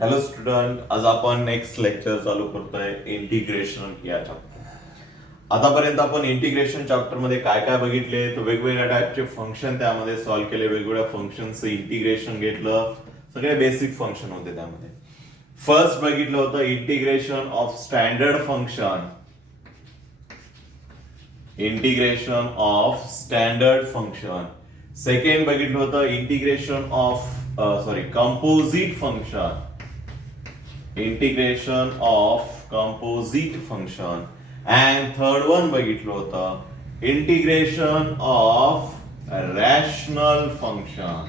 Hello student, आज आपण next lecture चालू करतोय इंटिग्रेशन या चॅप्टर. आतापर्यंत आपण इंटिग्रेशन चॅप्टर मध्ये काय काय बघितले, तर वेगवेगळ्या टाईपचे फंक्शन त्यामध्ये सॉल्व्ह केले, वेगवेगळ्या फंक्शनचं इंटिग्रेशन घेतलं, सगळे बेसिक फंक्शन होते त्यामध्ये. फर्स्ट बघितलं होतं integration of standard function, integration of standard function. Second बघितलं होतं integration of composite function, integration of composite function. And third one बघितलं होतं integration of rational function,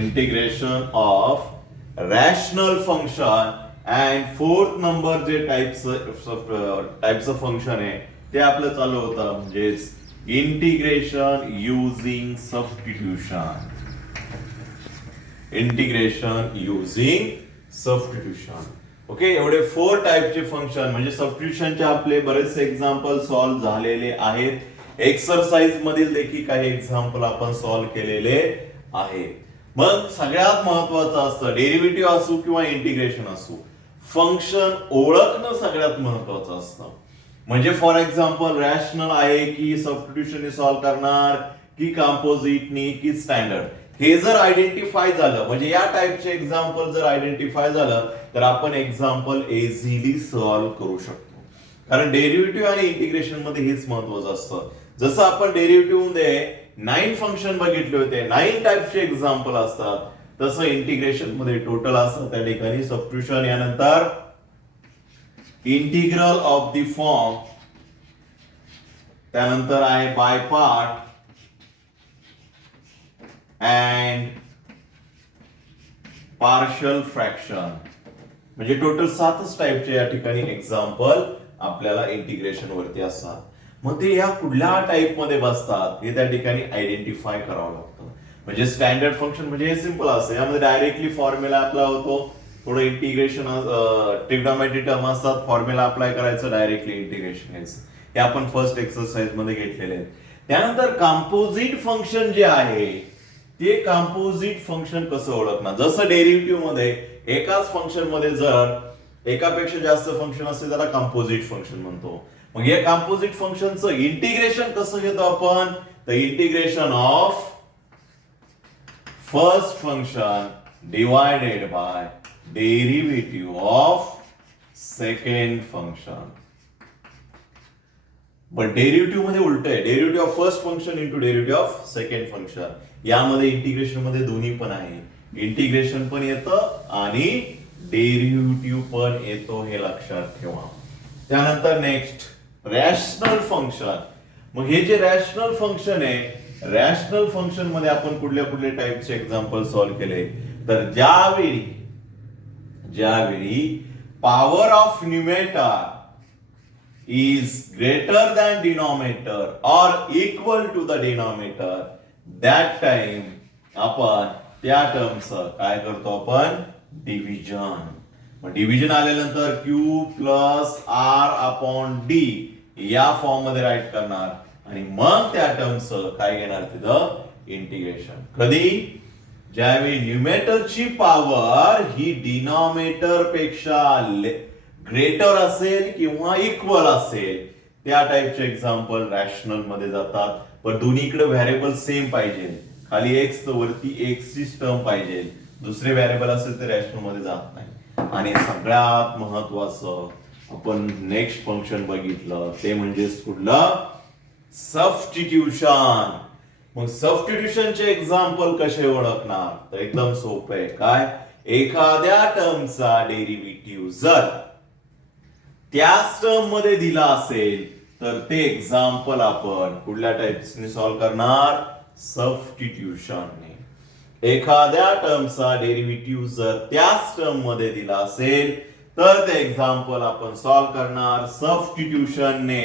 integration of rational function. And fourth number जे types of function आहे ते आपलं चालू होतं म्हणजेच integration using substitution, integration using substitution. Okay, एवढे 4 टाइपचे फंक्शन म्हणजे सबस्टिट्यूशनचे आपले बरेचसे एक्झाम्पल सॉल्व्ह झालेले आहेत. एक्सरसाइज मधील देखील काही एक्झाम्पल आपण सॉल्व्ह केलेले आहेत. मग सगळ्यात महत्वाचं असतं, डेरिव्हेटिव्ह असू किंवा इंटिग्रेशन असू, फंक्शन ओळखणं सगळ्यात महत्वाचं असतं. म्हणजे फॉर एक्झाम्पल रॅशनल आहे की सबस्टिट्यूशनने सॉल्व्ह करणार, की कंपोजिटनी, की स्टँडर्ड, हे जर आयडेंटिफाय झालं, म्हणजे या टाइपचे एक्झाम्पल जर आयडेंटिफाय झालं तर आपण एक्झाम्पल इझिली सॉल्व्ह करू शकतो. कारण डेरिव्हेटिव्ह आणि इंटिग्रेशन मध्ये हेच महत्वाचं असतं. जसं आपण डेरिव्हेटिव्ह मध्ये 9 फंक्शन बघितले होते, 9 टाइपचे एक्झाम्पल असतात, तसं इंटिग्रेशन मध्ये टोटल असतं. त्या ठिकाणी सबस्टिट्यूशन, यानंतर इंटिग्रल ऑफ द फॉर्म, त्यानंतर आहे by part and partial fraction. म्हणजे टोटल 7च टाइपचे या ठिकाणी एक्झाम्पल आपल्याला इंटिग्रेशन वरती असतात. मग ते या कुठल्या टाइप मध्ये बसतात हे त्या ठिकाणी आयडेंटिफाय करावं लागतं. म्हणजे स्टँडर्ड फंक्शन म्हणजे हे सिंपल असतं, यामध्ये डायरेक्टली फॉर्म्युला अप्लाय होतो. थोडं इंटिग्रेशन ट्रिग्नोमेट्री टर्म असतात, फॉर्म्युला अप्लाय करायचं, डायरेक्टली इंटिग्रेशन घ्यायचं. हे आपण फर्स्ट एक्सरसाइज मध्ये घेतलेले आहेत. त्यानंतर कंपोजिट फंक्शन जे आहे ते कंपोजिट फंक्शन कसं ओळखणार. जसं डेरिव्हेटिव्ह मध्ये एकाच फंक्शन मध्ये जर एकापेक्षा जास्त फंक्शन असते त्याला कंपोजिट फंक्शन म्हणतो. मग या कंपोजिट फंक्शनचं इंटिग्रेशन कसं घेतो आपण, तर integration of first function divided by derivative of second function. पण डेरिव्हेटिव्ह मध्ये उलट आहे, derivative of first function into derivative of second function. यामध्ये इंटिग्रेशन मध्ये दोन्ही पण आहे, इंटिग्रेशन पण येतं आणि डेरिव्हेटिव्ह पण येतो, हे लक्षात ठेवा. त्यानंतर नेक्स्ट रॅशनल फंक्शन. मग हे जे रॅशनल फंक्शन आहे, रॅशनल फंक्शन मध्ये आपण कुठल्या कुठल्या टाइपचे एक्झाम्पल सॉल्व्ह केले, तर ज्यावेळी power of numerator is greater than denominator or equal to the denominator, that time आपण त्या टर्मचं काय करतो, आपण डिव्हिजन. मग डिव्हिजन आल्यानंतर q plus r upon d या फॉर्म मध्ये राईट करणार आणि मग त्या टर्मचं काय घेणार तिथं इंटिग्रेशन. कधी, ज्यावेळी न्यूमेटरची पॉवर ही डिनॉमिनेटर पेक्षा ग्रेटर असेल किंवा इक्वल असेल, त्या टाइपचे एक्झाम्पल रॅशनल मध्ये जातात. पण दोन्हीकडे व्हेरिएबल सेम पाहिजे, खाली एक्स तर वरती एक्स ची टर्म पाहिजे, दुसरे व्हेरिएबल असेल तर रॅशनल मध्ये जात नाही. आणि सगळ्यात महत्वाचं आपण नेक्स्ट फंक्शन बघितलं ते म्हणजे कुठलं, सबस्टिट्यूशन. मग सबस्टिट्यूशनचे एक्झाम्पल कसे ओळखणार, तर एकदम सोपं आहे. काय, एखाद्या टर्मचा डेरिव्हेटिव्ह जर त्याच टर्म मध्ये दिला असेल तर ते एक्झाम्पल आपण कुठल्या टाइप्सने सॉल्व्ह करणार, सबस्टिट्यूशनने. एखाद्या टर्मचा डेरिव्हेटिव्ह जर त्याच टर्म मध्ये दिला असेल तर ते एक्झाम्पल आपण सॉल्व्ह करणार सबस्टिट्यूशनने.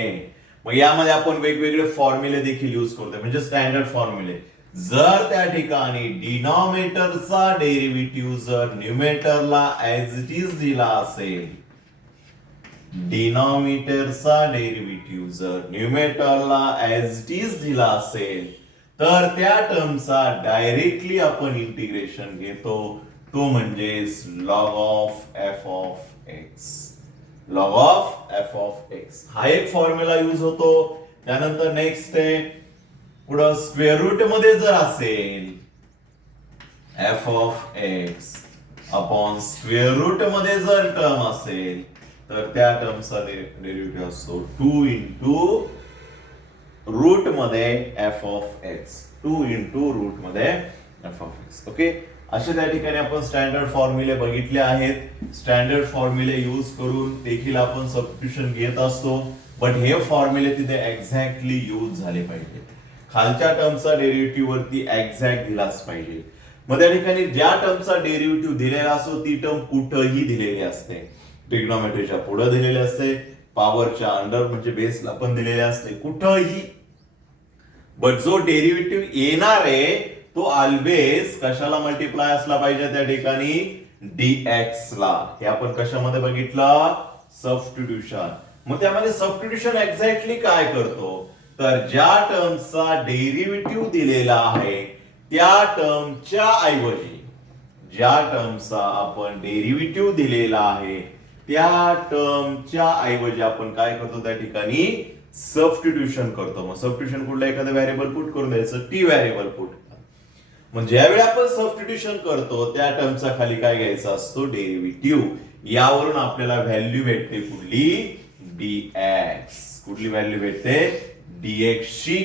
मग यामध्ये आपण वेगवेगळे फॉर्म्युले देखील यूज करतोय, म्हणजे स्टँडर्ड फॉर्म्युले. जर त्या ठिकाणी डिनॉमिनेटरचा डेरिव्हेटिव्ह जर न्यूमेटरला ऍज इट इज दिला असेल, डिनॉमिनेटरचा डेरिव्हेटिव्ह जर न्यूमेटरला ऍज इट इज दिला असेल तर त्या टर्मचा डायरेक्टली आपण इंटिग्रेशन घेतो तो म्हणजेच log of F of x. Log of F of x हा एक फॉर्म्युला यूज होतो. त्यानंतर नेक्स्ट आहे पुढं स्क्वेअर रूट मध्ये जर असेल f of x upon square root मध्ये जर टर्म असेल तर त्या टर्मचा डेरिव्हेटिव्ह असतो 2 इंटू रूट मध्ये f of x. 2 into root मध्ये एफ ऑफ एक्स. ओके, अशा त्या ठिकाणी आपण स्टँडर्ड फॉर्म्युले बघितले आहेत. स्टँडर्ड फॉर्म्युले यूज करून देखील आपण सबस्टिट्यूशन घेत असतो, बट हे फॉर्म्युले तिथे एक्झॅक्टली यूज झाले पाहिजे. खालच्या टर्मचा डेरिव्हेटिव्ह वरती एक्झॅक्ट दिलाच पाहिजे. मग त्या ठिकाणी ज्या टर्मचा डेरिव्हेटिव्ह दिलेला असतो ती टर्म कुठंही दिलेली असते. ट्रिग्नोमेट्रीच्या पुढे दिलेले असते, पॉवरच्या अंडर म्हणजे बेसला पण दिलेले असते, कुठंही. बट जो डेरिव्हेटिव्ह येणार आहे तो ऑलवेज कशाला मल्टिप्लाय असला पाहिजे त्या ठिकाणी dx ला. हे आपण कशामध्ये बघितलं? सबस्टिट्यूशन. मग त्यामध्ये सबस्टिट्यूशन एक्झॅक्टली काय करतो तर ज्या टर्मचा डेरिव्हेटिव्ह दिलेला आहे त्या टर्मच्या ऐवजी ज्या टर्मचा आपण डेरिव्हेटिव्ह दिलेला आहे त्या टर्मच्या ऐवजी आपण काय करतो त्या ठिकाणी सबस्टिट्यूशन करतो. मग सबस्टिट्यूशन कुठला एखादा व्हेरिएबल पुट करून द्यायचं, टी व्हेरिएबल पुट. मग ज्यावेळी आपण सबस्टिट्यूशन करतो त्या टर्मचा खाली काय घ्यायचा असतो? डेरिव्हेटिव्ह. यावरून आपल्याला व्हॅल्यू भेटते कुठली? dx. कुठली व्हॅल्यू भेटते? dx ची.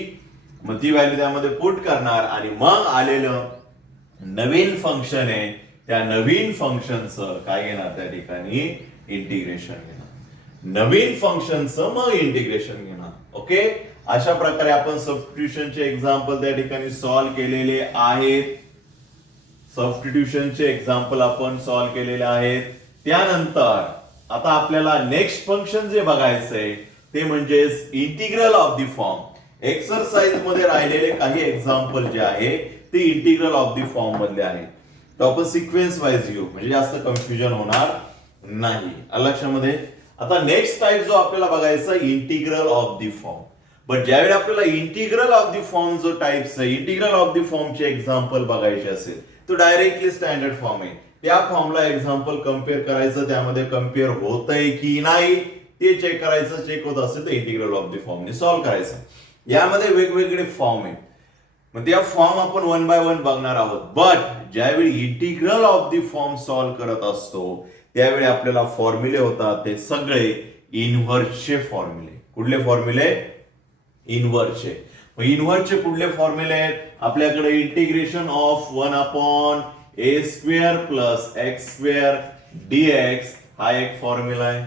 मग ती व्हॅल्यू त्यामध्ये पुट करणार आणि मग आलेलं नवीन फंक्शन आहे त्या नवीन फंक्शनचं काय घेणार त्या ठिकाणी? इंटिग्रेशन घेणार. नवीन फंक्शनचं मग इंटिग्रेशन घेणार. ओके, अशा प्रकारे आपण सबस्टिट्यूशनचे एक्झाम्पल त्या ठिकाणी सॉल्व्ह केलेले आहेत. सबस्टिट्यूशनचे एक्झाम्पल आपण सॉल्व्ह केलेले आहेत. त्यानंतर आता आपल्याला नेक्स्ट फंक्शन जे बघायचंय ते म्हणजेच integral of the form. Exercise मध्ये राहिलेले काही एक्झाम्पल जे आहे ते इंटिग्रल ऑफ द फॉर्म मधले आहेत. तर आपण सिक्वेन्स वाईज घेऊ म्हणजे जास्त कन्फ्युजन होणार नाही. लक्षामध्ये. आता नेक्स्ट टाइप जो आपल्याला बघायचा integral of the form. But ज्यावेळी आपल्याला इंटिग्रल ऑफ द फॉर्म जो टाइप्स आहे इंटिग्रल ऑफ द फॉर्मचे एक्झाम्पल बघायचे असेल तो डायरेक्टली स्टँडर्ड फॉर्म आहे. त्या फॉर्मला एक्झाम्पल कम्पेअर करायचं, त्यामध्ये कम्पेअर होतंय की नाही ते चेक करायचं. चेक होत असेल तर इंटिग्रल ऑफ द फॉर्मने सॉल्व्ह करायचं. यामध्ये वेगवेगळे फॉर्म आहेत. मग त्या फॉर्म आपण 1 बाय 1 बघणार आहोत. बट ज्यावेळी integral of the form solve करत असतो त्यावेळी आपल्याला फॉर्म्युले होतात ते सगळे इनव्हर्सचे फॉर्म्युले. कुठले फॉर्म्युले? इनव्हर्सचे. मग इनव्हर्सचे कुठले फॉर्म्युले आहेत? आपल्याकडे integration of 1 upon a square plus x square dx हा एक फॉर्म्युला आहे.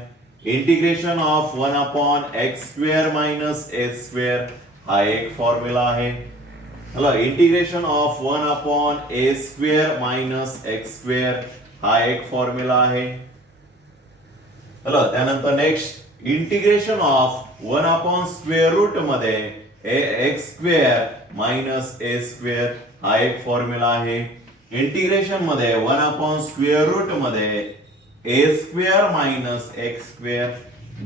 Integration of 1 upon x square minus a square हा एक फॉर्म्युला आहे. Integration of 1 upon a square minus x square हा एक फॉर्म्युला आहे. त्यानंतर next integration of 1 upon square root मध्ये x square minus a square हा एक फॉर्म्युला आहे. इंटिग्रेशन मध्ये 1 अपॉन स्क्वेअर रूट मध्ये a square minus x square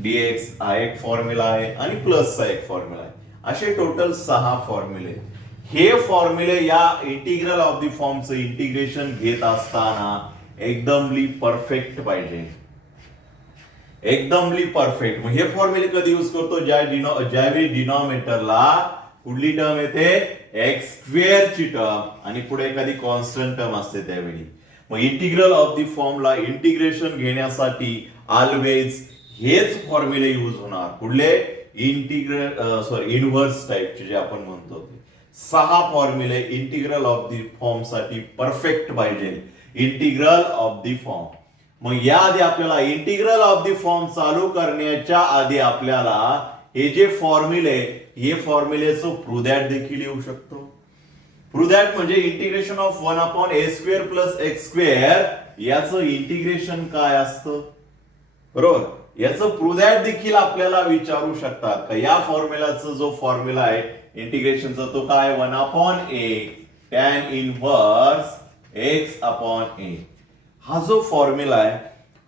dx हा एक फॉर्म्युला आहे आणि प्लसचा एक फॉर्म्युला आहे. असे टोटल 6 फॉर्म्युले. हे फॉर्म्युले या इंटिग्रल ऑफ द फॉर्मचं इंटिग्रेशन घेत असताना एकदमली परफेक्ट पाहिजे. एकदमली परफेक्ट. मग हे फॉर्म्युले कधी यूज करतो? ज्यावेळी डिनॉमिनेटरला कुठली टर्म येते? एक्स स्क्वेअर ची टर्म आणि पुढे एखादी कॉन्स्टंट टर्म असते त्यावेळी. मग इंटिग्रल ऑफ द फॉर्मला इंटिग्रेशन घेण्यासाठी ऑलवेज हेच फॉर्म्युले यूज होणार. कुठले? इनव्हर्स टाइपचे जे आपण म्हणतो. 6 फॉर्म्युले इंटिग्रल ऑफ द फॉर्म साठी परफेक्ट पाहिजे. Integral of the form. मग याआधी आपल्याला इंटिग्रल ऑफ द फॉर्म चालू करण्याच्या आधी आपल्याला हे जे फॉर्म्युले हे फॉर्म्युलेचं प्रूव्ह दॅट देखील येऊ शकतो. प्रूव्ह दॅट म्हणजे integration of 1 upon a square plus x square याचं इंटिग्रेशन काय असतं? बरोबर. याचं प्रूव्ह दॅट देखील आपल्याला विचारू शकतात का या फॉर्म्युलाचा जो फॉर्म्युला आहे इंटिग्रेशनचा तो काय? 1 upon a tan inverse x upon ए. हा जो फॉर्म्युला आहे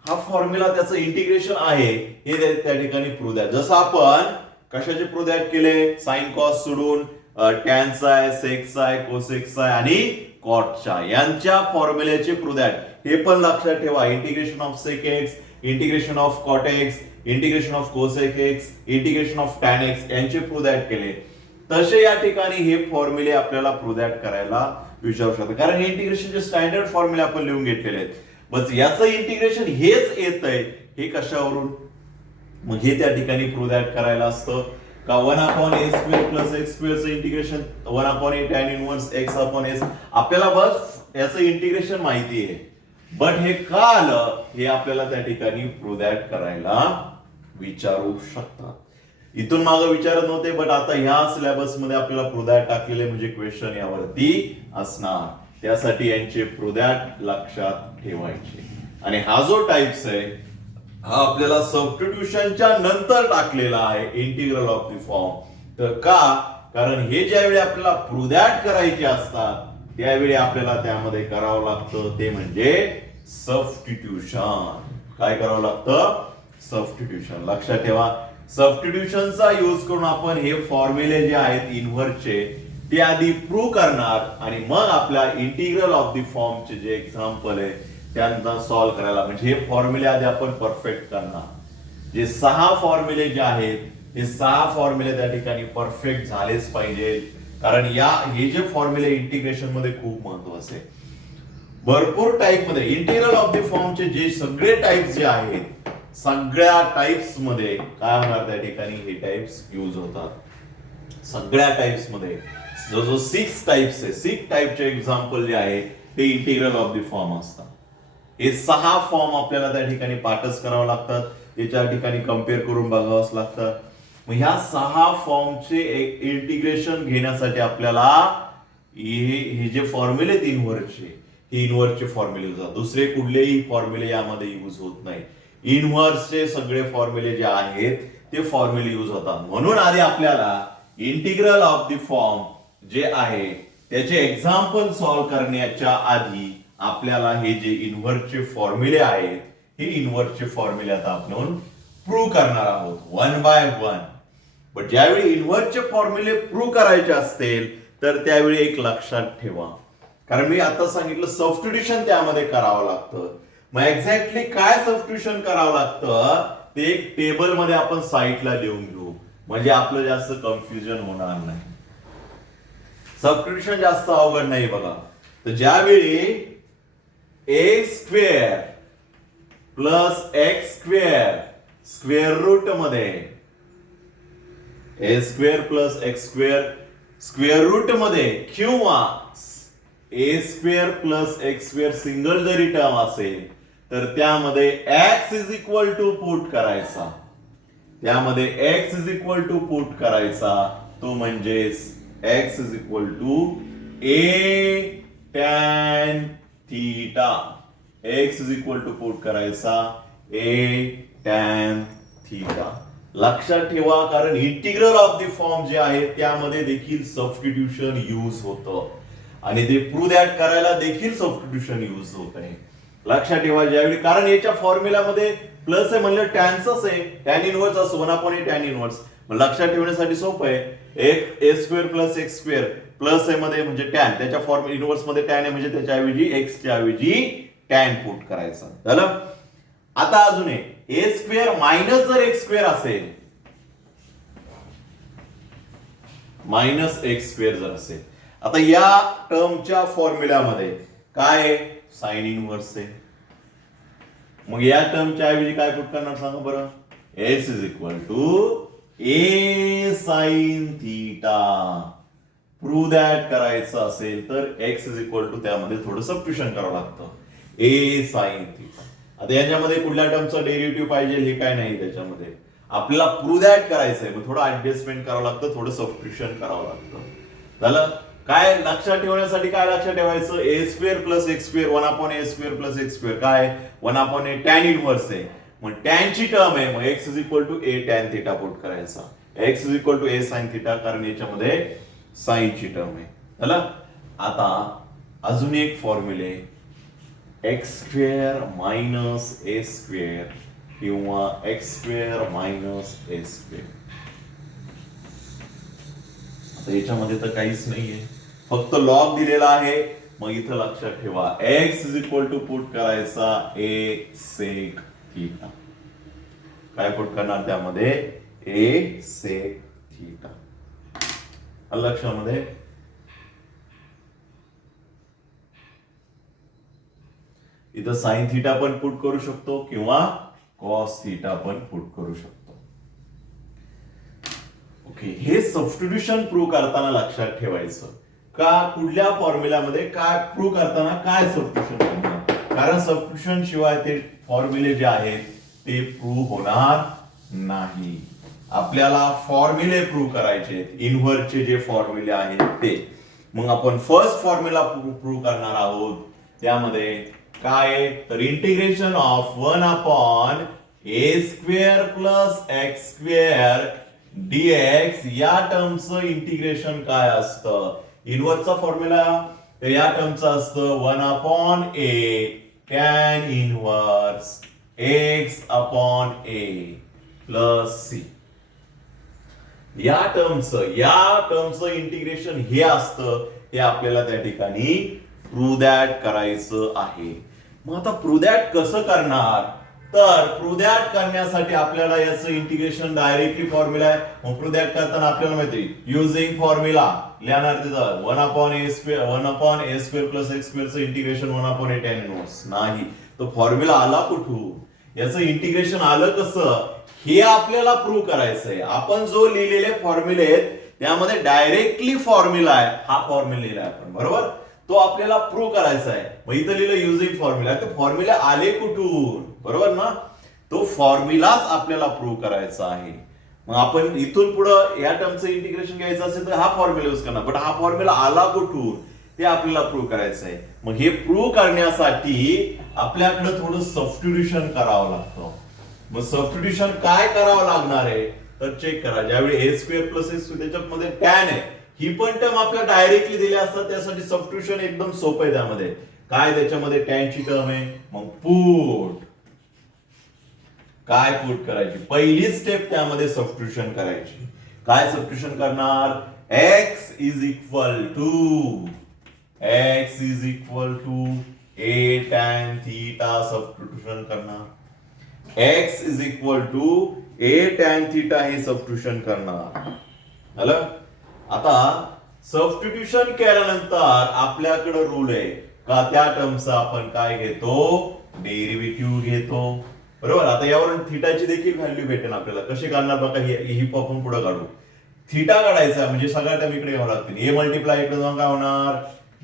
हा फॉर्म्युला त्याचं इंटिग्रेशन आहे हे त्या ठिकाणी प्रूव्ह दॅट. जसं आपण कशाचे प्रूव्ह दॅट केले? साइन कॉस सोडून टॅनचा आहे, सेकचा आहे, कोसेकचा आहे आणि कॉटचा यांच्या फॉर्म्युल्याचे प्रूव्ह दॅट हे पण लक्षात ठेवा. Integration of sec x, integration of cot x, integration of cosec x, integration of tan x यांचे प्रूव्ह दॅट केले. तसे या ठिकाणी हे फॉर्म्युले आपल्याला प्रूव्ह दॅट करायला विचारू शकतात, कारण हे इंटिग्रेशनचे स्टँडर्ड फॉर्म्युले आपण लिहून घेतलेले आहेत. बस याचं इंटिग्रेशन हेच येत आहे, हे कशावरून? मग हे त्या ठिकाणी प्रूव्ह दॅट करायला असतं का 1/a² प्लस x² चं integration 1/a tan inverse x upon s. आपल्याला बस याचं इंटिग्रेशन माहिती आहे, बट हे का आलं हे आपल्याला त्या ठिकाणी प्रूव्ह दॅट करायला विचारू शकतात. इथून मागे विचारत नव्हते, बट आता ह्या सिलेबस मध्ये आपल्याला प्रूव्ह दॅट टाकलेले म्हणजे क्वेश्चन यावरती असणार. त्यासाठी यांचे प्रूव्ह दॅट लक्षात ठेवायचे. आणि हा जो टाइप्स आहे हा आपल्याला सबस्टिट्यूशनच्या नंतर टाकलेला आहे इंटिग्रल ऑफ द फॉर्म. तर का? कारण हे ज्यावेळी आपल्याला प्रूव्ह दॅट करायचे असतात त्यावेळी आपल्याला त्यामध्ये करावं लागतं ते म्हणजे सबस्टिट्यूशन. काय करावं लागतं? सबस्टिट्यूशन. लक्षात ठेवा, सबस्टिट्यूशनचा यूज करून आपण हे फॉर्म्युले जे आहेत इन्व्हर्सचे ते आधी प्रूव्ह करणार आणि मग आपल्या इंटिग्रल ऑफ द फॉर्मचे जे एक्झाम्पल आहे त्यांना सॉल्व्ह करायला, म्हणजे हे फॉर्म्युले आधी आपण परफेक्ट करणार. जे 6 फॉर्म्युले जे आहेत हे 6 फॉर्म्युले त्या ठिकाणी परफेक्ट झालेच पाहिजे, कारण हे जे फॉर्म्युले इंटिग्रेशन मध्ये खूप महत्वाचे आहे. भरपूर टाइप मध्ये इंटिग्रल ऑफ द फॉर्मचे जे सगळे टाइप्स जे आहेत सगळ्या टाइप्स मध्ये काय होणार त्या ठिकाणी हे टाइप्स यूज होतात. सगळ्या टाइप्स मध्ये जो 6 टाइप्स आहे 6 टाइपचे एक्झाम्पल जे आहे ते इंटिग्रल ऑफ द फॉर्म असतात. हे 6 फॉर्म आपल्याला त्या ठिकाणी पाठच करावं लागतात, त्याच्या ठिकाणी कम्पेअर करून बघावंच लागतं. मग ह्या 6 फॉर्मचे इंटिग्रेशन घेण्यासाठी आपल्याला हे जे फॉर्म्युले आहेत इन्व्हर्सचे हे इन्व्हर्सचे फॉर्म्युले यूज होतात. दुसरे कुठलेही फॉर्म्युले यामध्ये यूज होत नाही. इन्व्हर्सचे सगळे फॉर्म्युले जे आहेत ते फॉर्म्युले यूज होतात. म्हणून आधी आपल्याला इंटिग्रल ऑफ द फॉर्म जे आहे त्याचे एक्झाम्पल सॉल्व्ह करण्याच्या आधी आपल्याला हे जे इन्व्हर्सचे फॉर्म्युले आहेत हे इन्व्हर्सचे फॉर्म्युले आता आपण प्रूव्ह करणार आहोत 1 by 1. पण ज्यावेळी इन्व्हर्सचे फॉर्म्युले प्रूव्ह करायचे असतील तर त्यावेळी एक लक्षात ठेवा, कारण मी आता सांगितलं सबस्टिट्यूशन त्यामध्ये करावं लागतं. मग एक्झॅक्टली काय सबस्टिट्यूशन करावं लागतं ते एक टेबल मध्ये आपण साईटला लिहून घेऊ, म्हणजे आपलं जास्त कन्फ्युजन होणार नाही. सबस्टिट्यूशन जास्त अवघड नाही बघा. तर ज्यावेळी a² plus x² square root मध्ये a² plus x² square root मध्ये किंवा a² प्लस x² सिंगल जरी टर्म असेल तर त्यामध्ये x is equal to put करायचा. त्यामध्ये x is equal to put करायचा, तो म्हणजेच x is equal to a tan theta. x is equal to put करायचा a tan थीटा. लक्षात ठेवा, कारण इंटिग्रल ऑफ द फॉर्म जे आहे त्यामध्ये देखील सबस्टिट्यूशन यूज होतं आणि ते प्रूव्ह दॅट करायला देखील सबस्टिट्यूशन यूज होत आहे. लक्षात ठेवा ज्यावेळी, कारण याच्या फॉर्म्युलामध्ये प्लस आहे म्हणलं टॅनच आहे, टॅन इनवर्स असं 1/a टॅन इनवर्स. लक्षात ठेवण्यासाठी सोपं आहे, एक a² प्लस x² प्लस आहे मध्ये म्हणजे टॅन, त्याच्या फॉर्म इनवर्स मध्ये टॅन आहे म्हणजे त्याच्या एक्स च्या ऐवजी टॅन पुट करायचं झालं. आता अजून एक a² मायनस जर x² असेल, मायनस x² जर असेल, आता या टर्मच्या फॉर्म्युल्यामध्ये काय आहे साइन इनवर्स आहे. मग या टर्मच्या ऐवजी काय पुट करणार सांगा बरं, x is equal to a sine theta. Prove that करायचं असेल तर x इज इक्वल टू त्यामध्ये थोडं सबस्टिट्यूशन करावं लागतं a साइन थीटा. आता याच्यामध्ये कुठल्या टर्मचं डेरिव्हेटिव्ह पाहिजे हे काय नाही, त्याच्यामध्ये आपल्याला प्रूव्ह दॅट करायचंय मग थोडं ऍडजस्टमेंट करावं लागतं, थोडं सबस्टिट्यूशन करावं लागतं झालं. काय लक्षात ठेवण्यासाठी काय लक्षात ठेवायचं, a² plus x² 1/a² plus x² काय 1/a टॅन इनवर्स आहे, मग टॅन ची टर्म आहे मग x is equal to a tan theta put करायचा, x is equal to a sine theta, कारण याच्यामध्ये साइन ची टर्म आहे झालं. आता अजून एक फॉर्म्युले x² मायनस a² किंवा x² मायनस a². तर याच्यामध्ये तर काहीच नाहीये, फक्त लॉग दिलेला आहे. मग इथं लक्षात ठेवा x is equal to put करायचा a सेक थीटा. काय पुट करणार त्यामध्ये? a sec theta. लक्षामध्ये इथं साइन थीटा पण पुट करू शकतो किंवा कॉस थीटा पण पुट करू शकतो. ओके, हे सबस्टिट्यूशन प्रूव्ह करताना लक्षात ठेवायचं का कुठल्या फॉर्म्युल्यामध्ये काय प्रूव्ह करताना काय सबस्टिट्यूशन करणार, कारण सबस्टिट्यूशन शिवाय ते फॉर्म्युले जे आहेत ते प्रूव्ह होणार नाही. आपल्याला फॉर्म्युले प्रूव्ह करायचे, इनव्हर्सचे जे फॉर्म्युले आहेत ते. मग आपण फर्स्ट फॉर्म्युला प्रूव्ह करणार आहोत. त्यामध्ये काय? तर integration of 1 upon a square plus x square dx या टर्मचं इंटिग्रेशन काय असतं? इनव्हर्सचा फॉर्म्युला या टर्मचं असतं 1 upon a tan inverse x upon a plus c. या टर्मचं इंटिग्रेशन हे असतं, ते आपल्याला त्या ठिकाणी प्रूव्ह दॅट करायचं आहे. मग आता प्रूव्ह दॅट कसं करणार? तर प्रूव्ह दॅट करण्यासाठी आपल्याला याचं इंटिग्रेशन डायरेक्टली फॉर्म्युला आहे. मग प्रूव्ह दॅट करताना आपल्याला माहिती युजिंग फॉर्म्युला लिहिणार तिथं 1 upon a square plus x स्क्वेअरचं integration 1 upon a tan inverse नाही. तो फॉर्म्युला आला कुठून? याचं इंटिग्रेशन आलं कसं हे आपल्याला प्रूव्ह करायचंय. आपण जो लिहिलेले फॉर्म्युले आहेत त्यामध्ये डायरेक्टली फॉर्म्युला आहे, हा फॉर्म्युला लिहिला आपण, बरोबर? तो आपल्याला प्रूव्ह करायचा आहे. मग इथं लिहिलं युजिंग फॉर्म्युला, ते फॉर्म्युला आले कुठून, बरोबर ना? तो फॉर्म्युलाच आपल्याला प्रूव्ह करायचा आहे. मग आपण इथून पुढे या टर्मचं इंटिग्रेशन घ्यायचं असेल तर हा फॉर्म्युला यूज करणार, बट हा फॉर्म्युला आला कुठून ते आपल्याला प्रूव्ह करायचं आहे. मग हे प्रूव्ह करण्यासाठी आपल्याकडे थोडं सबस्टिट्यूशन करावं लागतं. मग सबस्टिट्यूशन काय करावं लागणार आहे तर चेक करा. ज्यावेळी ए स्क्वेअर प्लस एक्स त्याच्यामध्ये टॅन आहे, ही पण टर्म आपल्याला डायरेक्टली दिल्या असतात, त्यासाठी सबस्टिट्यूशन एकदम सोपं आहे. त्यामध्ये काय, त्याच्यामध्ये टॅनची टर्म आहे. मग पुट करायची, पहिली स्टेप त्यामध्ये सबस्टिट्यूशन करायची. काय सबस्टिट्यूशन करणार? x is equal to a tan theta substitution करणार. x is equal to a tan theta हे सबस्टिट्यूशन करणार. झालं? आता सबस्टिट्यूशन केल्यानंतर आपल्याकडे रूल आहे का त्या टर्मचा आपण काय घेतो? डेरिव्हेटिव्ह घेतो, बरोबर? आता यावरून थीटाची देखील व्हॅल्यू भेटेल आपल्याला. कशी काढणार बघा, ही आपण पुढे काढू. थीटा काढायचा म्हणजे सगळ्या टर्म इकडे घ्यावं लागतील. ए मल्टिप्लाय इकडे जाऊन काय होणार?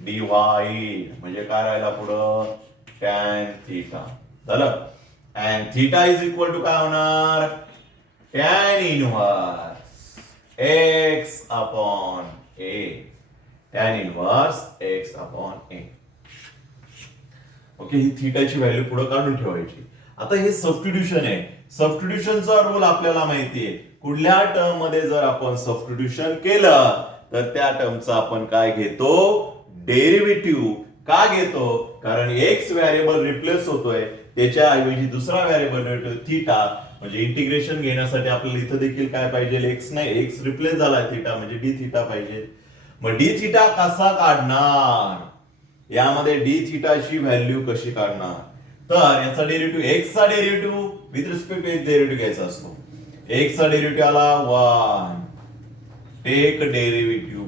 डिवाइड, म्हणजे काय राहिला पुढं? Tan theta. झालं? And theta is equal to काय होणार? Tan inverse x upon a. Tan inverse x upon a. Okay, ही थीटाची व्हॅल्यू पुढे काढून ठेवायची. आता हे सबस्टिट्यूशन आहे. सबस्टिट्यूशनचा रूल आपल्याला माहितीये. कुठल्या टर्म मध्ये जर आपण सबस्टिट्यूशन केलं तर त्या टर्मचा आपण काय घेतो? डेरिव्हेटिव्ह. का घेतो? कारण एक्स व्हेरिएबल रिप्लेस होतोय, त्याच्या ऐवजी दुसरा व्हेरिएबल थीटा, म्हणजे इंटिग्रेशन घेण्यासाठी आपल्याला इथं देखील काय पाहिजे? एक्स नाही, एक्स रिप्लेस झाला थीटा म्हणजे डी थीटा पाहिजे. मग डी थीटा कसा काढणार? यामध्ये डी थीटाची व्हॅल्यू कशी काढणार? तर याचा डेरिव्हेटिव्ह, एक्सचा derivative with respect to x derivative घ्यायचा असतो. एक्सचा डेरिव्हेटिव्ह आला 1, टेक डेरिव्हेटिव्ह.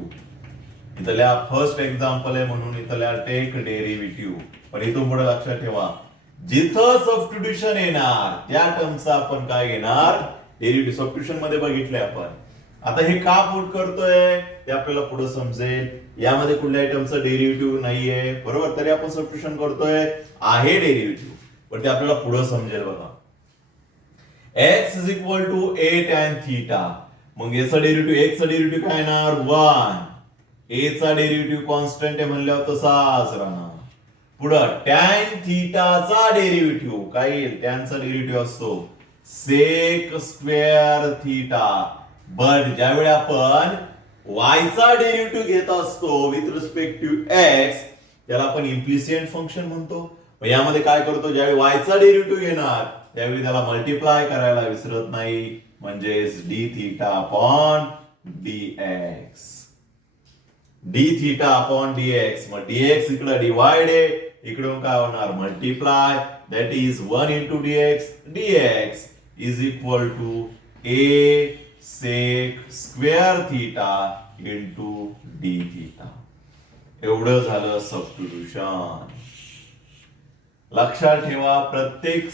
इथल्या फर्स्ट एक्झाम्पल आहे म्हणून इथल्या टेक डेरिव्हेटिव्ह. पण इथून पुढे लक्षात ठेवा, जिथं सबस्टिट्यूशन येणार त्या टर्मचा आपण काय घेणार? डेरिव्हेटिव्ह. सबस्टिट्यूशन मध्ये बघितलंय आपण. आता हे का पुट करतोय ते आपल्याला पुढे समजेल. यामध्ये कुठल्याही टर्मचं डेरिव्हेटिव्ह नाहीये, बरोबर? तरी आपण सबस्टिट्यूशन करतोय, आहे डेरिव्हेटिव्ह, पण ते आपल्याला पुढे समजेल. बघा, x is equal to a tan theta. मग याचा डेरिव्हेटिव्ह, x चा डेरिव्हेटिव्ह काय येणार? 1. a चा डेरिव्हेटिव्ह कॉन्स्टंट आहे म्हणल्यावर तसाच राहणार. पुढं टॅन थीटाचा डेरिव्हेटिव्ह काय येईल? टॅनचा डेरिव्हेटिव्ह असतो सेक स्क्वेअर थीटा. बट ज्यावेळी आपण y चा डेरिव्हेटिव्ह घेत असतो विथ रिस्पेक्ट टू x, त्याला आपण इम्प्लिसिएंट फंक्शन म्हणतो. यामध्ये काय करतो? ज्यावेळी y चा डेरिव्हेटिव्ह घेणार त्यावेळी त्याला मल्टिप्लाय करायला विसरत नाही, म्हणजेच d theta upon dx. D theta upon dx. मग dx इकडे डिवाइड आहे, इकडून काय होणार multiply, that is 1 into dx. dx is equal to a sec square theta into d theta. एवढं झालं सबस्टिट्यूशन. लक्षात ठेवा, प्रत्येक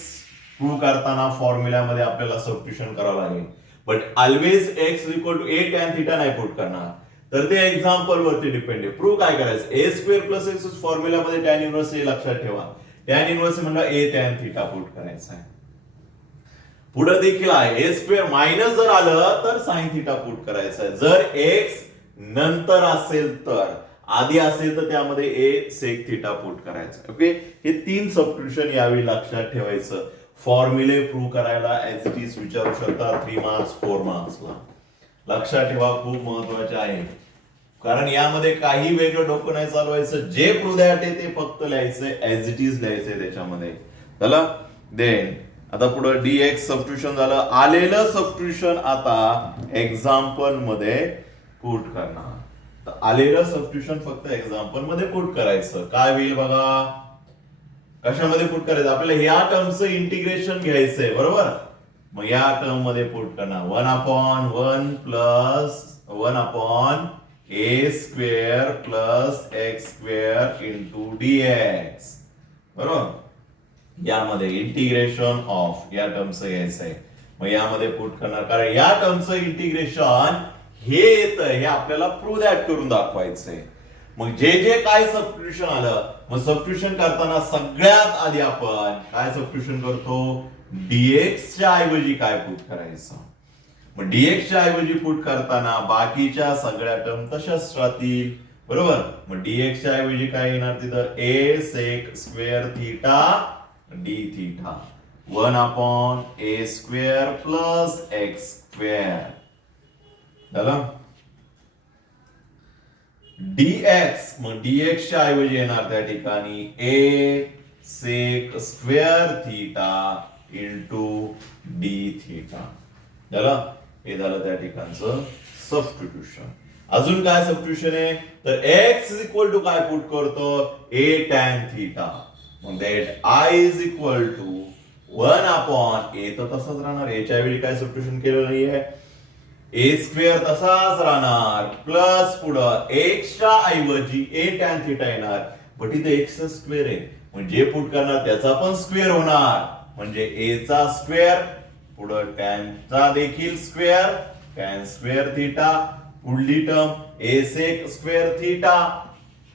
प्रूव्ह करताना फॉर्म्युल्यामध्ये आपल्याला सबस्टिट्यूशन करावं लागेल, but always x equal to a tan theta नाही पुट करणार, तर ते एक्झाम्पल वरती डिपेंड आहे. प्रूव्ह काय करायचं, ए स्क्वेअर प्लस एक्स फॉर्म्युल्यामध्ये टॅन इनव्हर्स ए लक्षात ठेवा. टॅन इनव्हर्स म्हणजे ए टॅन थिटा पुट करायचं आहे. पुढे देखील आहे, ए स्क्वेअर मायनस जर आलं तर साइन थिटा पुट करायचं आहे. जर एक्स नंतर असेल तर, आधी असेल तर त्यामध्ये ए सेक थिटा पुट करायचं. ओके, हे 3 सबस्टिट्यूशन यावेळी लक्षात ठेवायचं. फॉर्म्युले प्रूव्ह करायला एज इट इज विचारू शकता 3 मार्क्स 4 मार्क्सला. लक्षात ठेवा, खूप महत्वाचे आहे, कारण यामध्ये काही वेगळं डोकं नाही चालवायचं. जे प्रूव्ह दॅट आहे ते फक्त लिहायचंय, एज इट इज लिहायचंय त्याच्यामध्ये. चला देन आता पुढे dx सबस्टिट्यूशन झालं. आलेलं सबस्टिट्यूशन आता एक्झाम्पल मध्ये पुट करणार. तर आलेलं सबस्टिट्यूशन फक्त एक्झाम्पल मध्ये पुट करायचं. काय होईल बघा, कशामध्ये पुट करायचं, आपल्याला ह्या टर्मचं इंटिग्रेशन घ्यायचंय, बरोबर. मग या टर्म मध्ये पुट करणार 1 upon 1 plus 1 upon a square plus x square into dx, बरोबर. यामध्ये इंटिग्रेशन ऑफ या टर्मचं घ्यायचंय. मग यामध्ये पुट करणार, कारण या टर्मचं इंटिग्रेशन हे येतं, हे आपल्याला प्रूव्ह दॅट करून दाखवायचंय. मग जे जे काय सबस्टिट्यूशन आलं, मग सबस्टिट्यूशन करताना सगळ्यात आधी आपण काय सबस्टिट्यूशन करतो, dx च्या ऐवजी काय पुट करायचं. मग dx च्या ऐवजी पुट करताना बाकीच्या सगळ्या टर्म तशाच राहतील, बरोबर. मग dx च्या ऐवजी काय येणार तिथं, a sec square theta d theta 1 upon a square plus x square झालं. dx, मग dx च्या ऐवजी येणार त्या ठिकाणी a sec square theta into d theta झालं. हे झालं त्या ठिकाणचं सबस्टिट्यूशन. अजून काय सबस्टिट्यूशन आहे, तर x इक्वल टू काय पुट करतो, a टॅन थिटा. मग that i is equal to 1 upon a, तर तसंच राहणार, एच्या ऐवजी काय सबस्टिट्यूशन केलं नाहीये, ए स्क्वेअर तसाच राहणार प्लस पुढं एक्सच्या ऐवजी ए टॅन थिटा येणार. बट इथे एक्स स्क्वेअर आहे, म्हणजे पुट करणार त्याचा पण स्क्वेअर होणार, म्हणजे ए चा स्क्वेअर पुढं टॅनचा देखील स्क्वेअर, टॅन स्क्वेअर थिटा. पुढली term a sec square theta,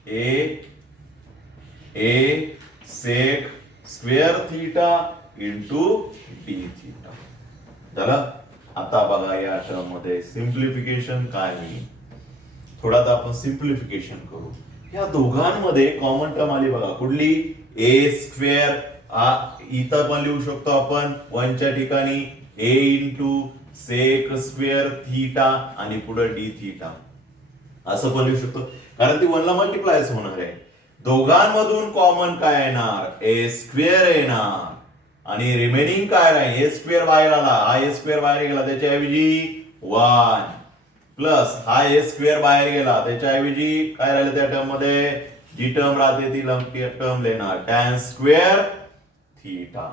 a sec square theta into d theta झालं. आता बघा या टर्म मध्ये सिंप्लिफिकेशन काय होईल, थोडा तर आपण सिंप्लिफिकेशन करू. या दोघांमध्ये कॉमन टर्म आली बघा, कुठली, ए स्क्वेअर. इथं पण लिहू शकतो आपण 1 च्या ठिकाणी ए इंटू सेक स्क्वेअर थिटा आणि पुढे डी थिटा असं पण लिहू शकतो, कारण ती 1 ला मल्टिप्लायच होणार आहे. दोघांमधून कॉमन काय येणार, ए स्क्वेअर येणार आणि रिमेनिंग काय राहील, ए स्क्वेअर बाहेर आला, हा ए स्क्वेअर बाहेर गेला त्याच्याऐवजी 1 प्लस हा ए स्क्वेअर बाहेर गेला त्याच्याऐवजी काय राहिलं त्या टर्म मध्ये, जी टर्म राहते ती टर्म लेणार टॅन स्क्वेअर थिटा.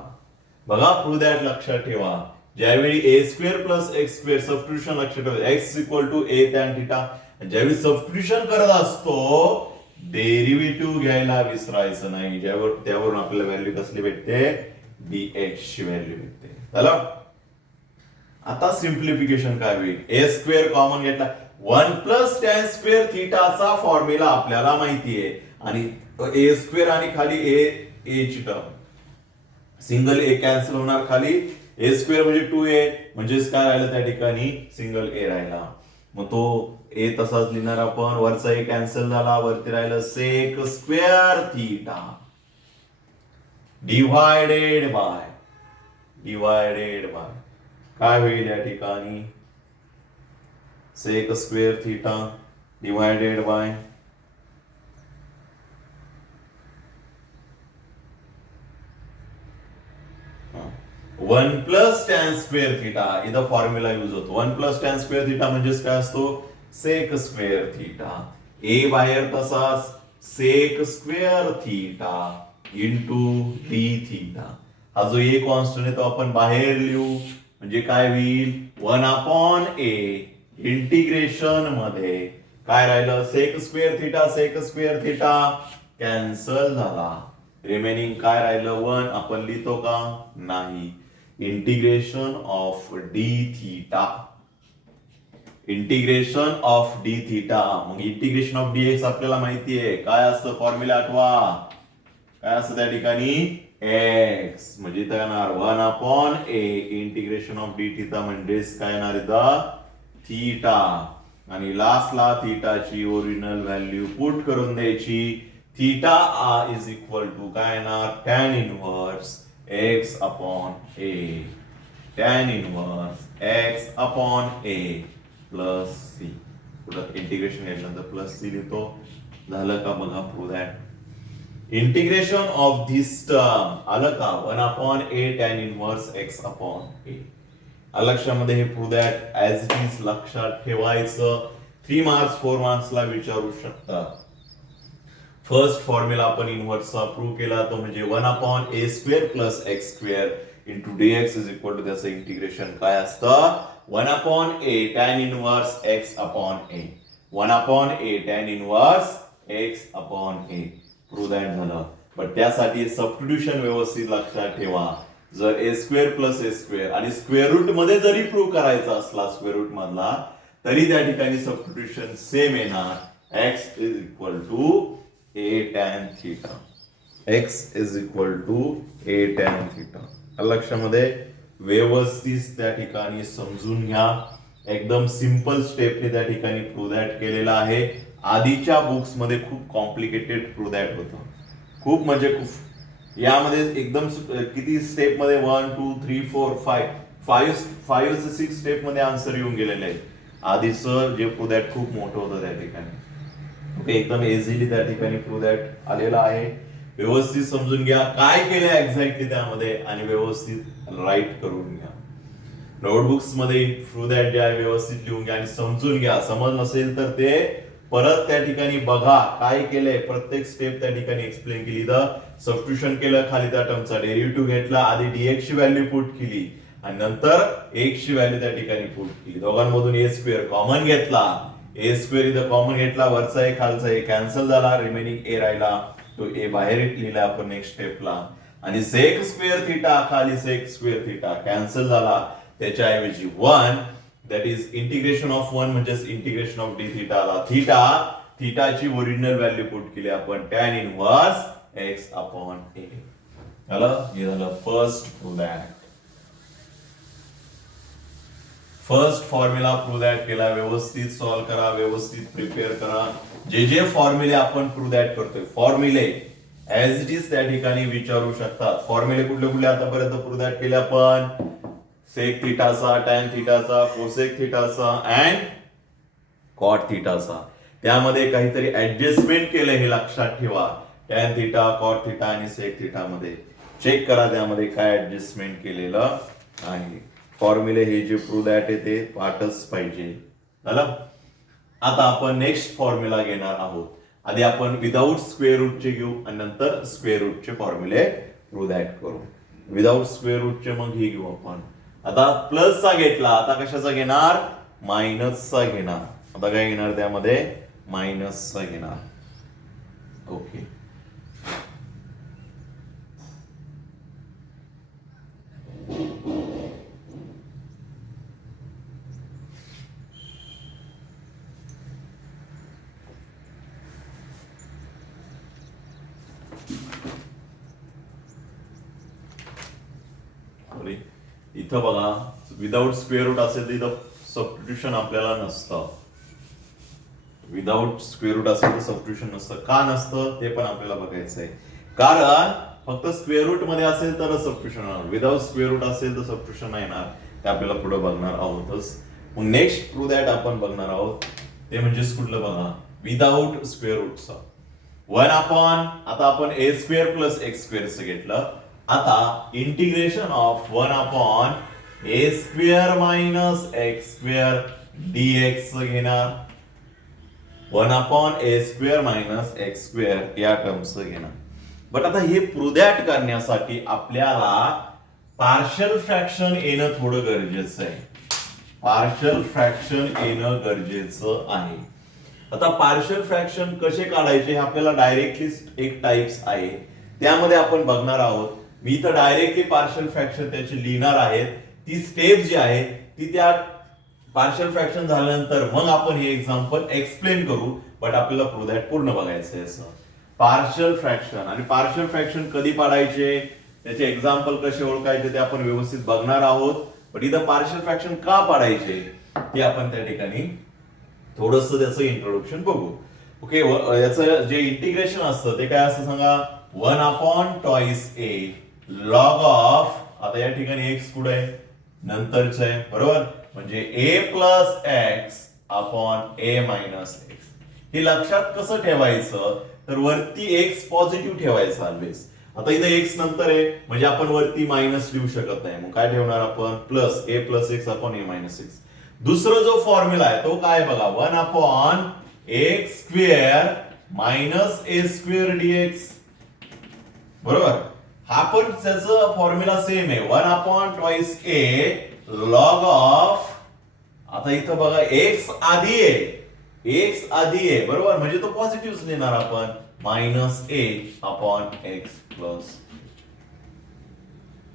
बघा प्रूव्ह दॅट लक्षात ठेवा, ज्यावेळी a square plus x square substitution लक्षात ठेवा, x equal to a tan theta. ज्यावेळी सबस्टिट्यूशन करत असतो डेरिव्हेटिव्ह घ्यायला विसरायचं नाही, त्यावरून आपल्याला व्हॅल्यू कसली भेटते, dx ची व्हॅल्यू भेटते. चला आता सिंप्लिफिकेशन काय होईल, ए स्क्वेअर कॉमन घेतला, 1 प्लस टॅन स्क्वेअर थिटाचा फॉर्म्युला आपल्याला माहिती आहे आणि ए स्क्वेअर आणि खाली ए ची टर्म, सिंगल ए कॅन्सल होणार, खाली ए स्क्वेअर म्हणजे 2a, म्हणजेच काय राहिलं त्या ठिकाणी सिंगल ए राहिला. मग तो ए तसाच लिहिणार आपण, वरचा ए कॅन्सल झाला, वरती राहिलं sec square theta divided by काय होईल या ठिकाणी, sec square theta divided by 1 plus tan square theta. इथं फॉर्म्युला यूज होतो, 1 प्लस टॅन स्क्वेअर थिटा म्हणजेच काय असतो, सेक स्क्वेअर थिटा. ए बाहेर तसाच sec square theta into d theta. हा जो ए कॉन्स्टंट आहे तो आपण बाहेर लिहू, म्हणजे काय होईल 1/a इंटिग्रेशन मध्ये काय राहिलं सेक स्क्वेअर थिटा कॅन्सल झाला. रिमेनिंग काय राहिलं 1 आपण लिहितो का नाही. इंटिग्रेशन ऑफ डी थिटा मग इंटिग्रेशन ऑफ डीएक्स आपल्याला माहिती आहे काय असतं फॉर्म्युला आठवा काय असतं त्या ठिकाणी एक्स म्हणजे इथं येणार 1/a integration of D theta म्हणजेच काय येणार इथं थिटा आणि लास्टला थिटाची ओरिजिनल व्हॅल्यू पुट करून द्यायची. थिटा इज इक्वल टू काय येणार tan inverse x upon a plus C. पुढे इंटिग्रेशन घेतल्यानंतर प्लस सी लिहितो. झालं का बघा prove that integration of this term आलं का 1/a tan inverse x upon a. लक्षामध्ये हे prove that as it is लक्षात ठेवायचं. 3 मार्क्स 4 मार्क्सला विचारू शकतात. फर्स्ट फॉर्म्युला आपण इनव्हर्सचा प्रूव्ह केला तो म्हणजे 1/a square plus x square into dx is equal to त्याचं इंटिग्रेशन काय असतं 1/a tan inverse x upon a 1/a tan inverse x upon a. Prove that झालं. पण त्यासाठी सबस्टिट्यूशन व्यवस्थित लक्षात ठेवा. जर a square plus a square आणि स्क्वेअर रूट मध्ये जरी प्रूव्ह करायचा असला स्क्वेअर रूट मधला तरी त्या ठिकाणी सबस्टिट्यूशन सेम येणार. x is equal to a tan theta. x is equal to a tan theta. लक्षामध्ये व्यवस्थित त्या ठिकाणी समजून घ्या. एकदम सिंपल स्टेपने त्या ठिकाणी प्रूव्ह दॅट केलेला आहे. आधीच्या बुक्स मध्ये खूप कॉम्प्लिकेटेड प्रूव्ह दॅट होतं. खूप म्हणजे खूप यामध्ये एकदम किती स्टेप मध्ये 1 2 3 4 5 ते 6 स्टेप मध्ये आन्सर येऊन गेलेले आहे. आधीचं जे प्रूव्ह दॅट खूप मोठं होतं त्या ठिकाणी. एकदम इझिली त्या ठिकाणी प्रूव्ह दॅट आलेला आहे. व्यवस्थित समजून घ्या काय केलं एक्झॅक्टली त्यामध्ये आणि व्यवस्थित राईट करून घ्या. नोटबुक्स मध्ये प्रूव्ह दॅट जे आहे व्यवस्थित लिहून घ्या आणि समजून घ्या. समज नसेल तर ते परत त्या ठिकाणी बघा काय केलंय. प्रत्येक स्टेप त्या ठिकाणी एक्सप्लेन केली. इथं सबस्टिट्यूशन केलं खाली त्या टर्मचा डेरिव्हेटिव्ह घेतला. आधी dx ची व्हॅल्यू पुट केली आणि नंतर x ची व्हॅल्यू त्या ठिकाणी पुट केली. दोघांमधून a स्क्वेअर कॉमन घेतला. a स्क्वेअर इथं कॉमन घेतला. वरचा a खालचा a कॅन्सल झाला. रिमेनिंग a राहिला तो a बाहेर लिहिला आपण नेक्स्ट स्टेपला. आणि सेक स्क्वेअर थिटा खाली सेक स्क्वेअर थिटा कॅन्सल झाला. त्याच्याऐवजी 1 दॅट इज इंटिग्रेशन ऑफ 1 म्हणजेच इंटिग्रेशन ऑफ डी थिटा आला. थिटाची ओरिजिनल व्हॅल्यू पुट केली आपण tan inverse x upon a. झालं हे झालं first prove that. First formula prove that केला. व्यवस्थित सॉल्व्ह करा. व्यवस्थित प्रिपेअर करा. जे फॉर्म्युले आपण प्रूव्ह दॅट करतोय फॉर्म्युले ऍज इट इज त्या ठिकाणी विचारू शकतात. फॉर्म्युले कुठले आतापर्यंत प्रूव्ह दॅट केले आपण सेक थिटाचा टॅन थिटाचा कोसेक थिटाचा अँड कॉट थिटाचा. त्यामध्ये काहीतरी ऍडजस्टमेंट केलं हे लक्षात ठेवा. टॅन थिटा कॉट थिटा आणि सेक थिटा मध्ये चेक करा त्यामध्ये काय ऍडजस्टमेंट केलेलं आहे. फॉर्म्युले हे जे प्रूव्ह दॅट आहे ते पाठच पाहिजे. झालं. आता आपण नेक्स्ट फॉर्म्युला घेणार आहोत. आधी आपण विदाउट स्क्वेअर रूटचे घेऊ आणि नंतर स्क्वेअर रूटचे फॉर्म्युले प्रूव्ह दॅट करू. विदाउट स्क्वेअर रूटचे मग हे घेऊ आपण. आता प्लसचा घेतला. आता कशाचा घेणार मायनसचा घेणार. आता काय घेणार त्यामध्ये मायनसचा घेणार. ओके इथं बघा विदाउट स्क्वेअर रूट असेल तर इथं सबस्टिट्यूशन आपल्याला नसतं. विदाउट स्क्वेअर रूट असेल तर सबस्टिट्यूशन नसतं. का नसतं ते पण आपल्याला बघायचं आहे. कारण फक्त स्क्वेअर रूट मध्ये असेल तर सबस्टिट्यूशन येणार. विदाउट स्क्वेअर रूट असेल तर सबस्टिट्यूशन नाही येणार. ते आपल्याला पुढे बघणार आहोतच. मग नेक्स्ट प्रूव्ह दॅट आपण बघणार आहोत ते म्हणजेच कुठलं बघा विदाउट स्क्वेअर रूटचा 1/. आता आपण a स्क्वेअर प्लस x स्क्वेअरचं घेतलं. आता integration of 1/a square minus x square dx घेणार. 1/a² मायनस x² या टर्मचं घेणं. बट आता हे प्रूव्ह दॅट करण्यासाठी आपल्याला पार्शल फ्रॅक्शन येणं थोडं गरजेचं आहे. पार्शल फ्रॅक्शन येणं गरजेचं आहे. आता पार्शल फ्रॅक्शन कसे काढायचे हे आपल्याला डायरेक्टली एक टाइप्स आहे, त्यामध्ये आपण बघणार आहोत. मी इथं डायरेक्टली पार्शल फ्रॅक्शन त्याची लिहिणार आहेत. ती स्टेप जी आहे ती त्या पार्शल फ्रॅक्शन झाल्यानंतर मग आपण हे एक्झाम्पल एक्सप्लेन करू. बट आपल्याला प्रूव्ह दॅट पूर्ण बघायचं आहे. असं पार्शल फ्रॅक्शन आणि पार्शल फ्रॅक्शन कधी पाडायचे, त्याचे एक्झाम्पल कसे ओळखायचे ते आपण व्यवस्थित बघणार आहोत. पण इथं पार्शल फ्रॅक्शन का पाडायचे ते आपण त्या ठिकाणी थोडस त्याचं इंट्रोडक्शन बघू. ओके, याचं जे इंटिग्रेशन असतं ते काय असतं सांगा. 1/2a लॉग ऑफ, आता या ठिकाणी एक्स कुठे आहे, नंतरच आहे बरोबर, म्हणजे a plus x upon a minus x. हे लक्षात कसं ठेवायचं तर वरती एक्स पॉझिटिव्ह ठेवायचा ऑलवेज. आता इथे एक्स नंतर आहे म्हणजे आपण वरती मायनस लिहू शकत नाही, मग काय ठेवणार आपण plus a plus x upon a minus x. दुसरा जो फॉर्म्युला आहे तो काय बघा, 1/x² मायनस a² dx बरोबर. हा पण त्याचं फॉर्म्युला सेम आहे, 1/2a लॉग ऑफ, आता इथं बघा एक्स आधी आहे बरोबर, म्हणजे तो पॉझिटिव्ह लिहिणार आपण, minus a upon x plus.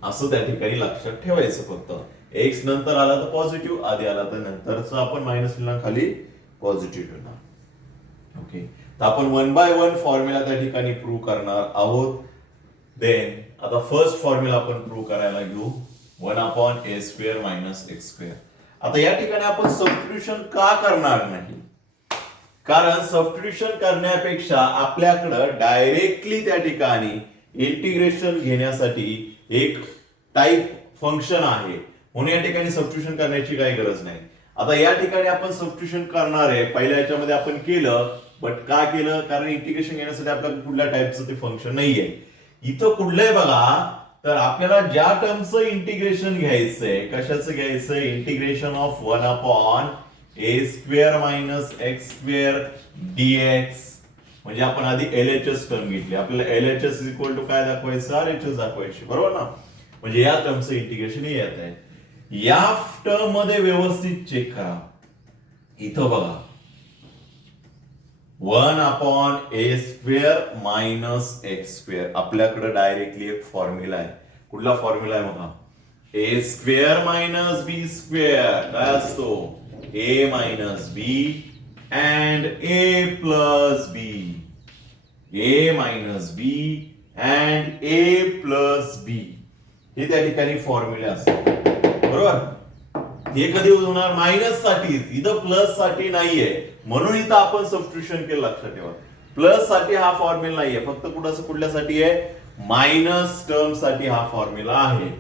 असं त्या ठिकाणी लक्षात ठेवायचं. फक्त एक्स नंतर आला तर पॉझिटिव्ह, आधी आला तर नंतरच आपण मायनस लिहिणार, खाली पॉझिटिव्ह लिहिणार. ओके, तर आपण 1/1 फॉर्म्युला त्या ठिकाणी प्रूव्ह करणार आहोत. देन आता फर्स्ट फॉर्म्युला आपण प्रूव्ह करायला घेऊ, 1/a² मायनस x². आता या ठिकाणी आपण सबस्टिट्यूशन का करणार नाही, कारण सबस्टिट्यूशन करण्यापेक्षा आपल्याकडं डायरेक्टली त्या ठिकाणी इंटिग्रेशन घेण्यासाठी एक टाइप फंक्शन आहे, म्हणून या ठिकाणी सबस्टिट्यूशन करण्याची काही गरज नाही. आता या ठिकाणी आपण सबस्टिट्यूशन करणार आहे. पहिल्या याच्यामध्ये आपण केलं, बट का केलं, कारण इंटिग्रेशन घेण्यासाठी आपल्याला कुठल्या टाइपचं ते फंक्शन नाहीये. इथं कुठलंय बघा, तर आपल्याला ज्या टर्मचं इंटिग्रेशन घ्यायचंय, कशाचं घ्यायचंय, integration of 1/a² minus x² dx. म्हणजे आपण आधी LHS टर्म घेतली, आपल्याला LHS इक्वल टू काय दाखवायचं, RHS दाखवायची बरोबर ना. म्हणजे या टर्मचं इंटिग्रेशन येत आहे. या टर्म मध्ये व्यवस्थित चेक करा. इथं बघा 1/a² मायनस x², आपल्याकडे डायरेक्टली एक फॉर्म्युला आहे. कुठला फॉर्म्युला आहे बघा, a² मायनस b² काय असतो, a minus b and a plus b, a minus b and a plus b. हे त्या ठिकाणी फॉर्म्युले असतात बरोबर. हे कधी होणार, मायनस साठी, इथं प्लस साठी नाहीये, म्हणून इथं आपण सबस्टिट्यूशन केलं. लक्षात ठेवा, प्लस साठी हा फॉर्म्युला नाहीये, फक्त कुठल्यासाठी आहे, मायनस टर्म साठी हा फॉर्म्युला आहे.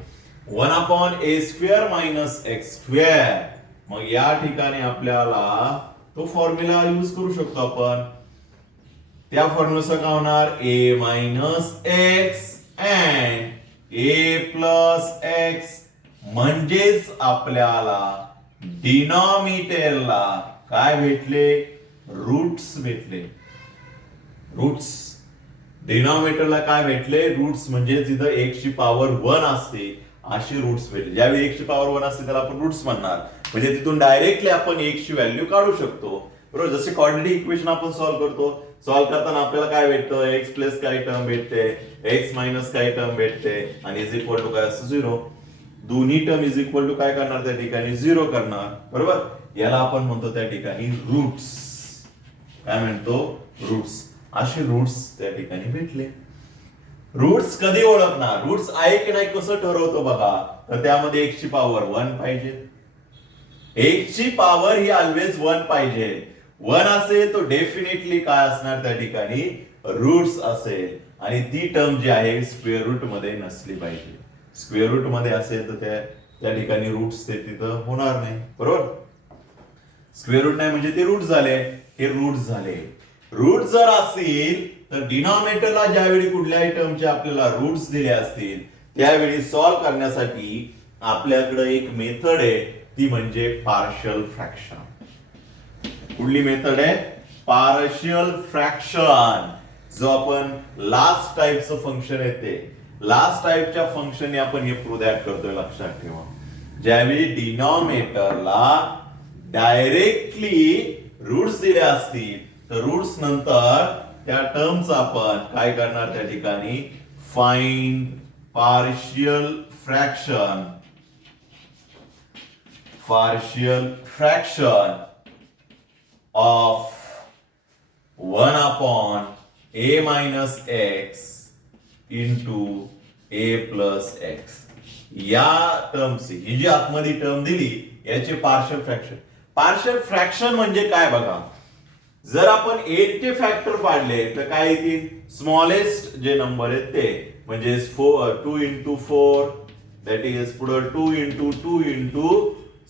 1/a² minus x². मग या ठिकाणी आपल्याला तो फॉर्म्युला यूज करू शकतो आपण. त्या फॉर्म्युला काय होणार, a minus x and a plus x. म्हणजेच आपल्याला डिनॉमिनेटरला काय भेटले, रूट्स भेटले. रूट्स डिनॉमिनेटरला काय भेटले, रूट्स. म्हणजे तिथं एक्स ची पॉवर 1 असते अशी रूट्स भेटले. ज्यावेळी एक्स ची पॉवर 1 असते त्याला आपण रूट्स म्हणणार. म्हणजे तिथून डायरेक्टली आपण एक्स ची व्हॅल्यू काढू शकतो बरोबर. जसे क्वाड्रेटिक इक्वेशन आपण सॉल्व्ह करतो, सॉल्व्ह करताना आपल्याला काय भेटतं, एक्स प्लस काही टर्म भेटते, एक्स मायनस काही टर्म भेटते, आणि इज इक्वल टू काय असतं, 0. दोन्ही टर्म इज इक्वल टू काय करणार त्या ठिकाणी, 0 करणार बरोबर. याला आपण म्हणतो त्या ठिकाणी रूट्स. काय म्हणतो, रूट्स. असे रूट्स त्या ठिकाणी भेटले. रूट्स कधी ओळखणार, रूट्स आहे की नाही कसं ठरवतो बघा, तर त्यामध्ये एक्स ची पॉवर 1 पाहिजे. एक्स ची पॉवर ही ऑलवेज 1 पाहिजे. 1 असेल तो डेफिनेटली काय असणार त्या ठिकाणी, रूट्स असेल. आणि ती टर्म जी आहे स्क्वेअर रूट मध्ये नसली पाहिजे. स्क्वेअर रूट मध्ये असेल तर त्या ठिकाणी रूट्स ते तिथं होणार नाही बरोबर. स्क्वेअर रूट नाही म्हणजे ते रूट झाले, हे रूट झाले. रूट जर असतील तर डिनॉमिनेटरला ज्यावेळी कुठल्याही टर्मचे आपल्याला रूट्स दिले असतील त्यावेळी सॉल्व्ह करण्यासाठी आपल्याकडे एक मेथड आहे, ती म्हणजे पार्शल फ्रॅक्शन. कुठली मेथड आहे, पार्शियल फ्रॅक्शन, जो आपण लास्ट टाईपचं फंक्शन येते, लास्ट टाईपच्या फंक्शनने आपण हे प्रूव्ह दॅट करतोय. लक्षात ठेवा, ज्यावेळी डिनॉमिनेटरला डायरेक्टली रूट्स दिले असतील तर रूट्स नंतर त्या टर्मचा आपण काय करणार, त्या ठिकाणी find partial fraction, partial fraction of 1 upon a minus x into a plus x. या टर्मची ही जी आतमध्ये टर्म दिली याचे पार्शियल फ्रॅक्शन. पार्शियल फ्रॅक्शन म्हणजे काय बघा, जर आपण 8 चे फॅक्टर पाडले तर काय येतील, स्मॉलेस्ट जे नंबर आहेत ते, म्हणजे 2 into 4 दॅट इज पुढे 2 into 2 into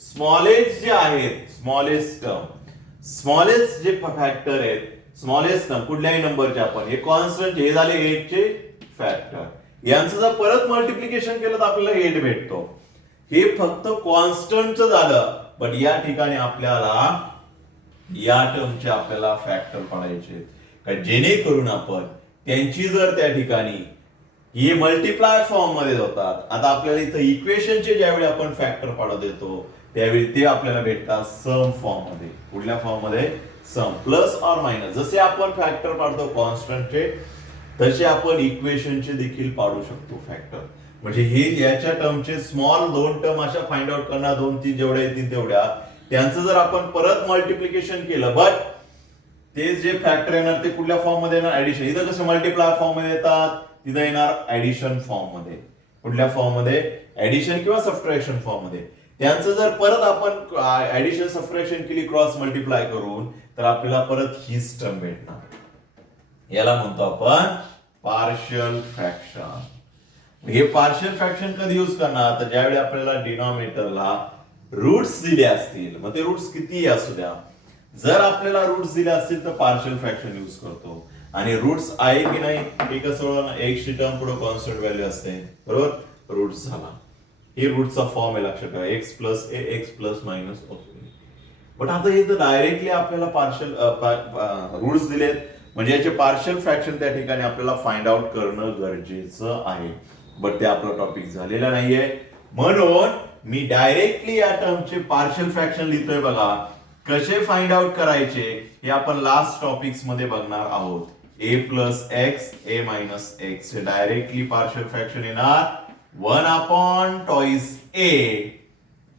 स्मॉलेस्ट जे आहेत, स्मॉलेस्ट टर्म, स्मॉलेस्ट जे फॅक्टर आहेत, स्मॉलेस्ट टर्म कुठल्याही नंबरचे आपण हे कॉन्स्टंट, हे झाले 8 चे फॅक्टर, यांचं जर परत मल्टिप्लिकेशन केलं तर आपल्याला 8 भेटतो. हे फक्त कॉन्स्टंटचं झालं, पण या ठिकाणी आपल्याला या टर्मचे आपल्याला फॅक्टर पाडायचे का, जेणेकरून आपण त्यांची जर त्या ठिकाणी हे मल्टिप्लाय फॉर्म मध्ये होतात. आता आपल्याला इथं इक्वेशनचे ज्यावेळी आपण फॅक्टर पाडत येतो त्यावेळी ते आपल्याला भेटतात सम फॉर्म मध्ये. कुठल्या फॉर्म मध्ये, सम, प्लस ऑर मायनस. जसे आपण फॅक्टर पाडतो कॉन्स्टंटचे तसे आपण इक्वेशनचे देखील पाडू शकतो फॅक्टर. म्हणजे हे याच्या टर्मचे स्मॉल 2 टर्म अशा फाइंड आउट करणार, 2-3 जेवढ्या येतील तेवढ्या, त्यांचं जर आपण परत मल्टिप्लिकेशन केलं, बट ते जे फॅक्टर येणार ते कुठल्या फॉर्म मध्ये येणार, ऍडिशन. इथं कसं मल्टिप्लाय फॉर्म मध्ये येतात, तिथं येणार ऍडिशन फॉर्म मध्ये. कुठल्या फॉर्म मध्ये, ऍडिशन किंवा सबट्रॅक्शन फॉर्म मध्ये. त्यांचं जर परत आपण ऍडिशन सबट्रॅक्शन केली क्रॉस मल्टिप्लाय करून, तर आपल्याला परत हीच टर्म भेटणार. याला म्हणतो आपण पार्शियल फ्रॅक्शन. हे पार्शियल फ्रॅक्शन कधी यूज करणार, तर ज्यावेळी आपल्याला डिनॉमिनेटरला रूट्स दिले असतील, मग ते रूट्स कितीही असू द्या, जर आपल्याला रूट्स दिले असतील तर पार्शियल फ्रॅक्शन यूज करतो. आणि रूट्स आहे की नाही हे कसं, एक्स ची टर्म पुढे कॉन्स्टंट व्हॅल्यू असते, बरोबर, रूट्स झाला. हे रूटचा फॉर्म आहे, लक्षात ठेवा, x plus A x plus minus okay. But आता हे तर डायरेक्टली आपल्याला पार्शियल रूट्स दिलेत, म्हणजे याचे पार्शियल फ्रॅक्शन त्या ठिकाणी आपल्याला फाइंड आउट करणं गरजेचं आहे. बट ते आपला टॉपिक झालेला नाहीये, म्हणून मी डायरेक्टली या टर्मचे पार्शियल फ्रॅक्शन लिहितोय. बघा कसे फाइंड आउट करायचे हे आपण लास्ट टॉपिक्स मध्ये बघणार आहोत. ए प्लस एक्स, ए मायनस एक्स, हे डायरेक्टली पार्शियल फ्रॅक्शन येणार 1 upon twice a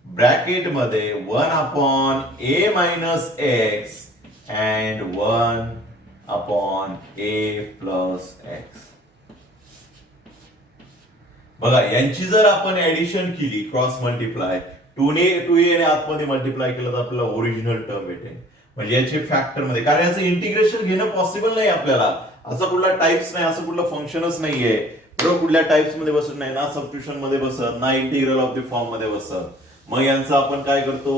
ब्रॅकेट मध्ये 1 upon a minus x and 1 upon a plus x. बघा यांची जर आपण ऍडिशन केली क्रॉस मल्टिप्लाय, 2a ने आतमध्ये मल्टिप्लाय केलं तर आपल्याला ओरिजिनल टर्म भेटेल. म्हणजे याचे फॅक्टर मध्ये, कारण याचं इंटिग्रेशन घेणं पॉसिबल नाही आपल्याला, असा कुठला टाइप्स नाही, असं कुठलं फंक्शनच नाहीये, बरोबर, कुठल्या टाइप्स मध्ये बसत नाही, ना सबस्टिट्यूशन मध्ये बसत, ना इंटिग्रल ऑफ द फॉर्म मध्ये बसत. मग यांचं आपण काय करतो,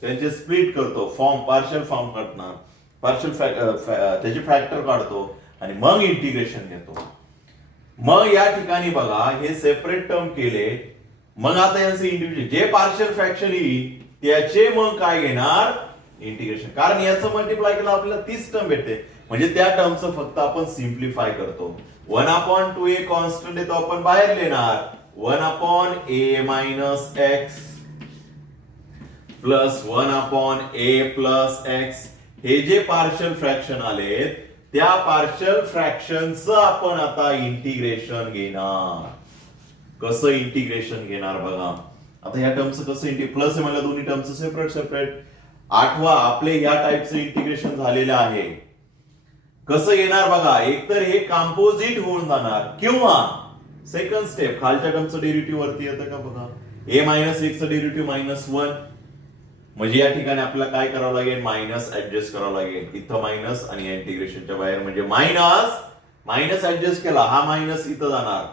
त्यांचे स्प्लिट करतो, फॉर्म पार्शियल फॉर्म करणार, पार्शियल त्याचे फॅक्टर काढतो आणि मग इंटिग्रेशन घेतो. मग या ठिकाणी बघा हे सेपरेट टर्म केले, मग आता यांचं इंडिव्हिज्युअल जे पार्शियल फ्रॅक्शन येईल त्याचे मग काय घेणार, इंटिग्रेशन. कारण याचं मल्टिप्लाय केलं आपल्याला 30 टर्म भेटते, म्हणजे त्या टर्मचं फक्त आपण सिम्प्लिफाय करतो. 1 upon 2a कॉन्स्टंट आहे तो आपण बाहेर लिहिणार, 1 upon a minus x plus 1 upon a plus x. हे जे पार्शियल फ्रॅक्शन आले त्या पार्शियल फ्रॅक्शनचं आपण आता इंटिग्रेशन घेणार. कसं इंटिग्रेशन घेणार बघा, आता ह्या टर्मचं कसं प्लस आहे मला, दोन्ही टर्मचं सेपरेट सेपरेट. आठवा आपले ह्या टाइपचं इंटिग्रेशन झालेलं आहे. कसं येणार बघा, एकतर हे कंपोजिट होऊन जाणार किंवा सेकंड स्टेप खालच्या टर्मचं डेरिव्हेटिव्ह वरती येतं का बघा, a मायनस x चं डेरिव्हेटिव्ह -1. म्हणजे या ठिकाणी आपल्याला काय करावं लागेल, मायनस ऍडजस्ट करावं लागेल. इथं मायनस आणि इंटिग्रेशनच्या बाहेर म्हणजे मायनस मायनस ऍडजस्ट केला, हा मायनस इथं जाणार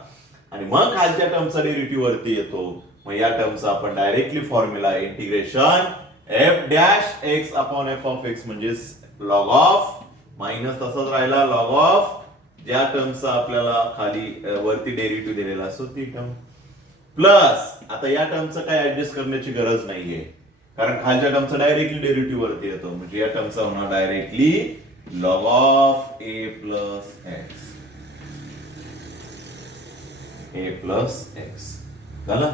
आणि मग खालच्या टर्मचा डेरिव्हेटिव्ह वरती येतो. मग या टर्मचा आपण directly formula integration f dash x upon f of x म्हणजे लॉग ऑफ मायनस तसाच राहिला, लॉग ऑफ ज्या टर्मचा आपल्याला खाली वरती डेरिव्हेटिव्ह दिलेला असतो ती टर्म, प्लस आता या टर्मचं काय ऍडजस्ट करण्याची गरज नाहीये कारण खालच्या टर्मचा डायरेक्टली डेरिव्हेटिव्ह वरती येतो. म्हणजे या टर्मचा होणार directly log of A plus x झालं.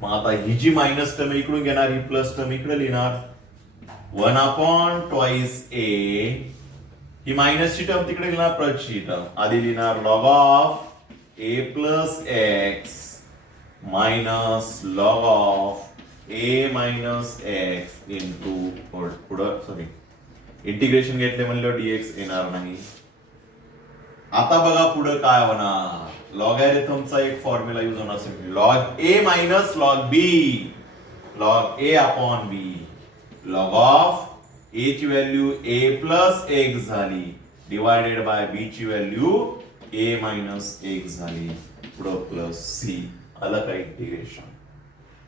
मग आता ही जी मायनस टर्म इकडून घेणार, ही प्लस टर्म इकडे लिहिणार. 1/2 ए, ही मायनसची टर्म तिकडे लिहिणार, प्लसची टर्म आधी लिहिणार. Log of A plus x minus log of A minus x into पुढं सॉरी इंटिग्रेशन घेतले म्हणल्यावर डीएक्स येणार नाही. आता बघा पुढे काय होणार. लॉगॅरिथमचा एक फॉर्म्युला युज होणार simply. Log a minus log b, log a upon b. Log of a ची व्हॅल्यू ए प्लस एक्स झाली डिवायडेड बाय बी ची व्हॅल्यू ए मायनस एक्स झाली, पुढं प्लस सी. आलं का इंटिग्रेशन.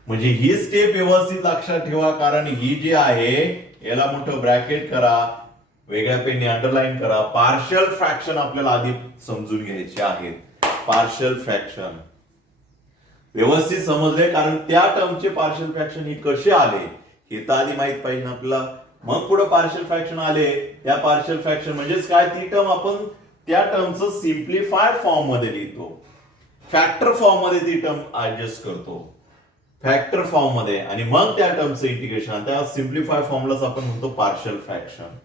म्हणजे ही स्टेप व्यवस्थित लक्षात ठेवा, कारण ही जी आहे याला मोठं ब्रॅकेट करा, वेगळ्या पेनने अंडरलाईन करा. पार्शियल फ्रॅक्शन आपल्याला आधी समजून घ्यायचे आहेत. पार्शियल फ्रॅक्शन व्यवस्थित समजले, कारण त्या टर्मचे पार्शियल फ्रॅक्शन हे कसे आले हे तर आधी माहित पाहिजे आपल्याला. मग पुढे पार्शियल फ्रॅक्शन आले, त्या पार्शियल फ्रॅक्शन म्हणजेच काय, ती टर्म आपण त्या टर्मचं सिम्प्लिफाईड फॉर्म मध्ये लिहितो, फॅक्टर फॉर्म मध्ये ती टर्म ऍडजस्ट करतो, फॅक्टर फॉर्म मध्ये, आणि मग त्या टर्मचं इंटिग्रेशन, त्या सिम्प्लिफाय फॉर्मलाच आपण म्हणतो पार्शियल फ्रॅक्शन.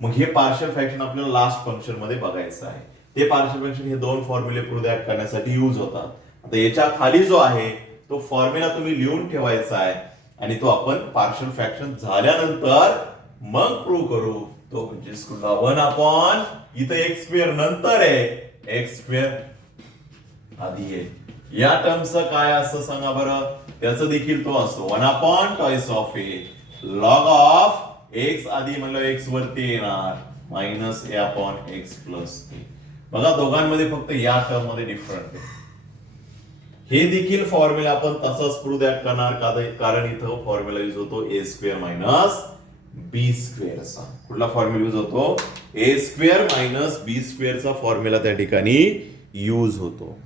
मग हे पार्शियल फ्रॅक्शन आपल्याला लास्ट फंक्शन मध्ये बघायचं आहे. ते पार्शियल फ्रॅक्शन हे दोन फॉर्म्युले प्रूव्ह करण्यासाठी युज होतात. आता याच्या खाली जो आहे तो फॉर्म्युला तुम्ही लिहून ठेवायचा आहे, आणि तो आपण पार्शियल फ्रॅक्शन झाल्यानंतर मग प्रूव्ह करू. तो म्हणजे 1 इथं एक्स स्क्वेअर नंतर आहे, एक्स स्क्वेअर आधी आहे. या टर्मचं काय असं सांगा बरं. त्याचं देखील तो असतो 1/2 of A, log of x आधी म्हणलं एक्स वरती येणार मायनस ए अपॉन एक्स प्लस ए. बघा दोघांमध्ये फक्त या टर्म मध्ये डिफरंट आहे. हे देखील फॉर्म्युला आपण तसंच प्रूव्ह दॅट करणार, कारण इथं फॉर्म्युला यूज होतो ए स्क्वेअर मायनस बी स्क्वेअरचा. कुठला फॉर्म्युला यूज होतो, ए स्क्वेअर मायनस बी स्क्वेअरचा फॉर्म्युला त्या ठिकाणी यूज होतो.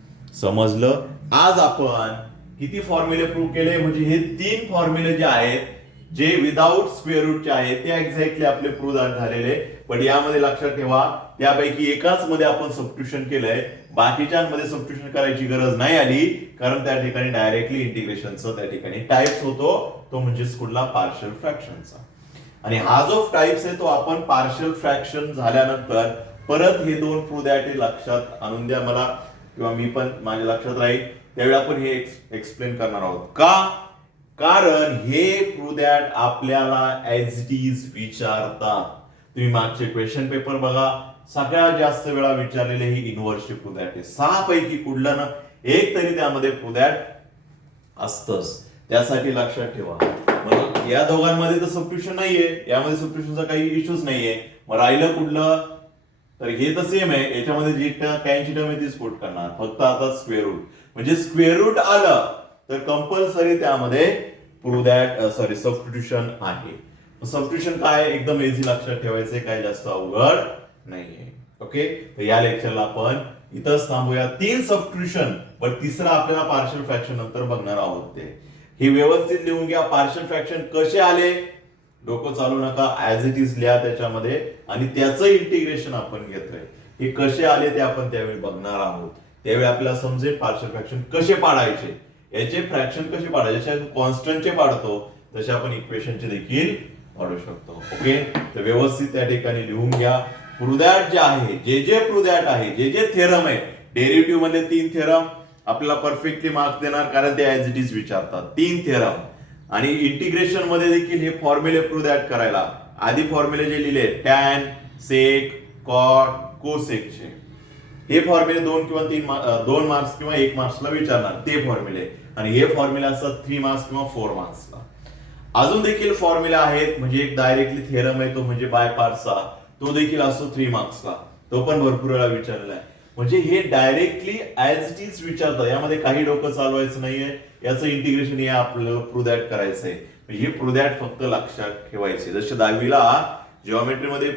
समजलं. आज आपण किती फॉर्म्युले प्रूव्ह केले, म्हणजे हे 3 फॉर्म्युले जे आहेत जे विदाउट स्क्वेअर रूटचे आहेत ते एक्झॅक्टली आपले प्रूव्ह झालेले. पण यामध्ये लक्षात ठेवा त्यापैकी एकाच मध्ये आपण सबस्टिट्यूशन केलंय, बाकीच्यांमध्ये सबस्टिट्यूशन करायची गरज नाही आली, कारण त्या ठिकाणी डायरेक्टली इंटिग्रेशनचा त्या ठिकाणी टाइप्स होतो, तो म्हणजे कुठला पार्शियल फ्रॅक्शनचा. आणि हा जो टाइप्स आहे तो आपण पार्शियल फ्रॅक्शन झाल्यानंतर परत हे दोन प्रूव्ह दॅट लक्षात आणून द्या मला, किंवा मी पण माझ्या लक्षात राहील त्यावेळी आपण हे एक्सप्लेन करणार आहोत. का, कारण हे प्रूव्ह दॅट आपल्याला ऍज इट इज विचारतात. तुम्ही मागचे क्वेश्चन पेपर बघा, सगळ्यात जास्त वेळा विचारलेले ही इनव्हर्सचे प्रूव्ह दॅट आहे. 6 पैकी कुठलं ना एक तरी त्यामध्ये प्रूव्ह दॅट असतंच, त्यासाठी लक्षात ठेवा. मग या दोघांमध्ये तर सबस्टिट्यूशन नाहीये, यामध्ये सबस्टिट्यूशनचा काही इश्यूच नाहीये. मग राहिलं कुठलं, तर हे तर सेम आहे, याच्यामध्ये जी टॅनची टर्म आहे तीच पुट करणार, फक्त आता स्क्वेअर रूट. म्हणजे स्क्वेअर रूट आलं तर कंपल्सरी त्यामध्ये प्रूव्ह दॅट सबस्टिट्यूशन आहे. सबस्टिट्यूशन काय एकदम इझी लक्षात ठेवायचे, काय जास्त अवघड नाहीये. ओके, तर या लेक्चरला आपण इथंच थांबूया. 3 सबस्टिट्यूशन, पण तिसरा आपल्याला पार्शियल फ्रॅक्शन नंतर बघणार आहोत. ते हे व्यवस्थित लिहून घ्या. पार्शियल फ्रॅक्शन कसे आले डोकं चालू नका, ऍज इट इज लिहा त्याच्यामध्ये, आणि त्याचं इंटिग्रेशन आपण घेतोय. हे कसे आले ते आपण त्यावेळी बघणार आहोत. त्यावेळी आपल्याला समजेल पार्शियल फ्रॅक्शन कसे पाडायचे, याचे फ्रॅक्शन कसे पाडायचे. जसे कॉन्स्टंटचे पाडतो तसे आपण इक्वेशनचे देखील पाडू शकतो. ओके, तर व्यवस्थित त्या ठिकाणी लिहून घ्या. प्रूव्ह दॅट जे आहे, जे प्रूव्ह दॅट आहे, जे थेरम आहे, डेरिव्हेटिव्ह मध्ये 3 थेरम आपल्याला परफेक्टली मार्क्स देणार, कारण ते ऍज इट इज विचारतात. 3 थेरम. आणि इंटिग्रेशन मध्ये देखील हे फॉर्म्युले प्रूव्ह दॅट करायला आधी फॉर्म्युले जे लिहिले टॅन, सेक, कॉट, कोसेकचे, हे फॉर्म्युले 2 मार्क्स किंवा 1 मार्क्सला विचारणार ते फॉर्म्युले, आणि हे फॉर्म्युले असतात 3 मार्क्स किंवा 4 मार्क्सला. अजून देखील फॉर्म्युला आहेत, म्हणजे एक डायरेक्टली थेरम आहे तो म्हणजे बाय पार्टचा, तो देखील असतो 3 मार्क्सला, तो पण भरपूर वेळा विचारलेला आहे. म्हणजे हे डायरेक्टली ऍज इट इज विचारतात, यामध्ये काही डोकं चालवायचं नाहीये. याचं इंटिग्रेशन हे आपल्याला प्रूव्ह दॅट करायचंय. हे प्रूव्ह दॅट फक्त लक्षात ठेवायचे. जसे 10वीला जिओमेट्रीमध्ये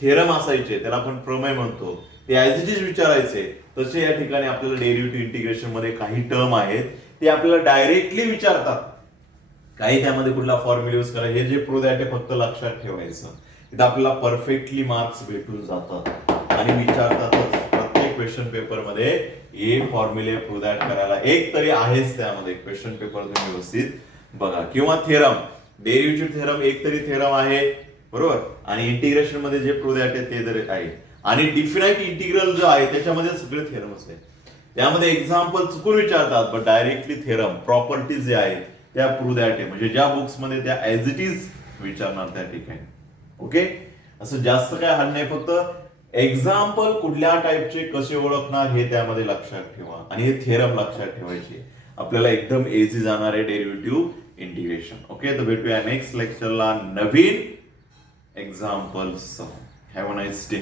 थेरम असायचे, त्याला आपण प्रमेय म्हणतो, ते ऍज इट इज विचारायचे. तसे या ठिकाणी आपल्याला डेरिव्हेटिव्ह इंटिग्रेशन मध्ये काही टर्म आहेत ते आपल्याला डायरेक्टली विचारतात. काही त्यामध्ये कुठला फॉर्म्युला यूज करा, हे जे प्रूव्ह दॅट आहे फक्त लक्षात ठेवायचं. तिथे आपल्याला परफेक्टली मार्क्स भेटून जातात आणि विचारतातच प्रत्येक क्वेश्चन पेपर मध्ये हे फॉर्म्युले प्रूव्ह दॅट करायला एक तरी आहेच त्यामध्ये क्वेश्चन पेपर तुम्ही व्यवस्थित बघा. किंवा थेरम, डेरिव्हेटिव्ह थेरम एक तरी थेरम आहे बरोबर, आणि इंटिग्रेशन मध्ये जे प्रूव्ह दॅट आहे ते तरी आहे, आणि डिफिनाइट इंटिग्रल जो आहे त्याच्यामध्ये सगळे थेरम्स आहेत. त्यामध्ये एक्झाम्पल चुकून विचारतात पण डायरेक्टली थेरम प्रॉपर्टीज जे आहेत त्या प्रूव्ह दॅट आहे, म्हणजे ज्या बुक्स मध्ये त्या ऍज इट इज विचारणार त्या ठिकाणी. ओके, असं जास्त काय हाल नाही, फक्त एक्झाम्पल कुठल्या टाईपचे कसे ओळखणार हे त्यामध्ये लक्षात ठेवा, आणि हे थेरम लक्षात ठेवायचे. आपल्याला एकदम इझी जाणार आहे डेरिव्हेटिव्ह इंटिग्रेशन. ओके, तर भेटूया नेक्स्ट लेक्चरला नवीन examples. Have a nice day.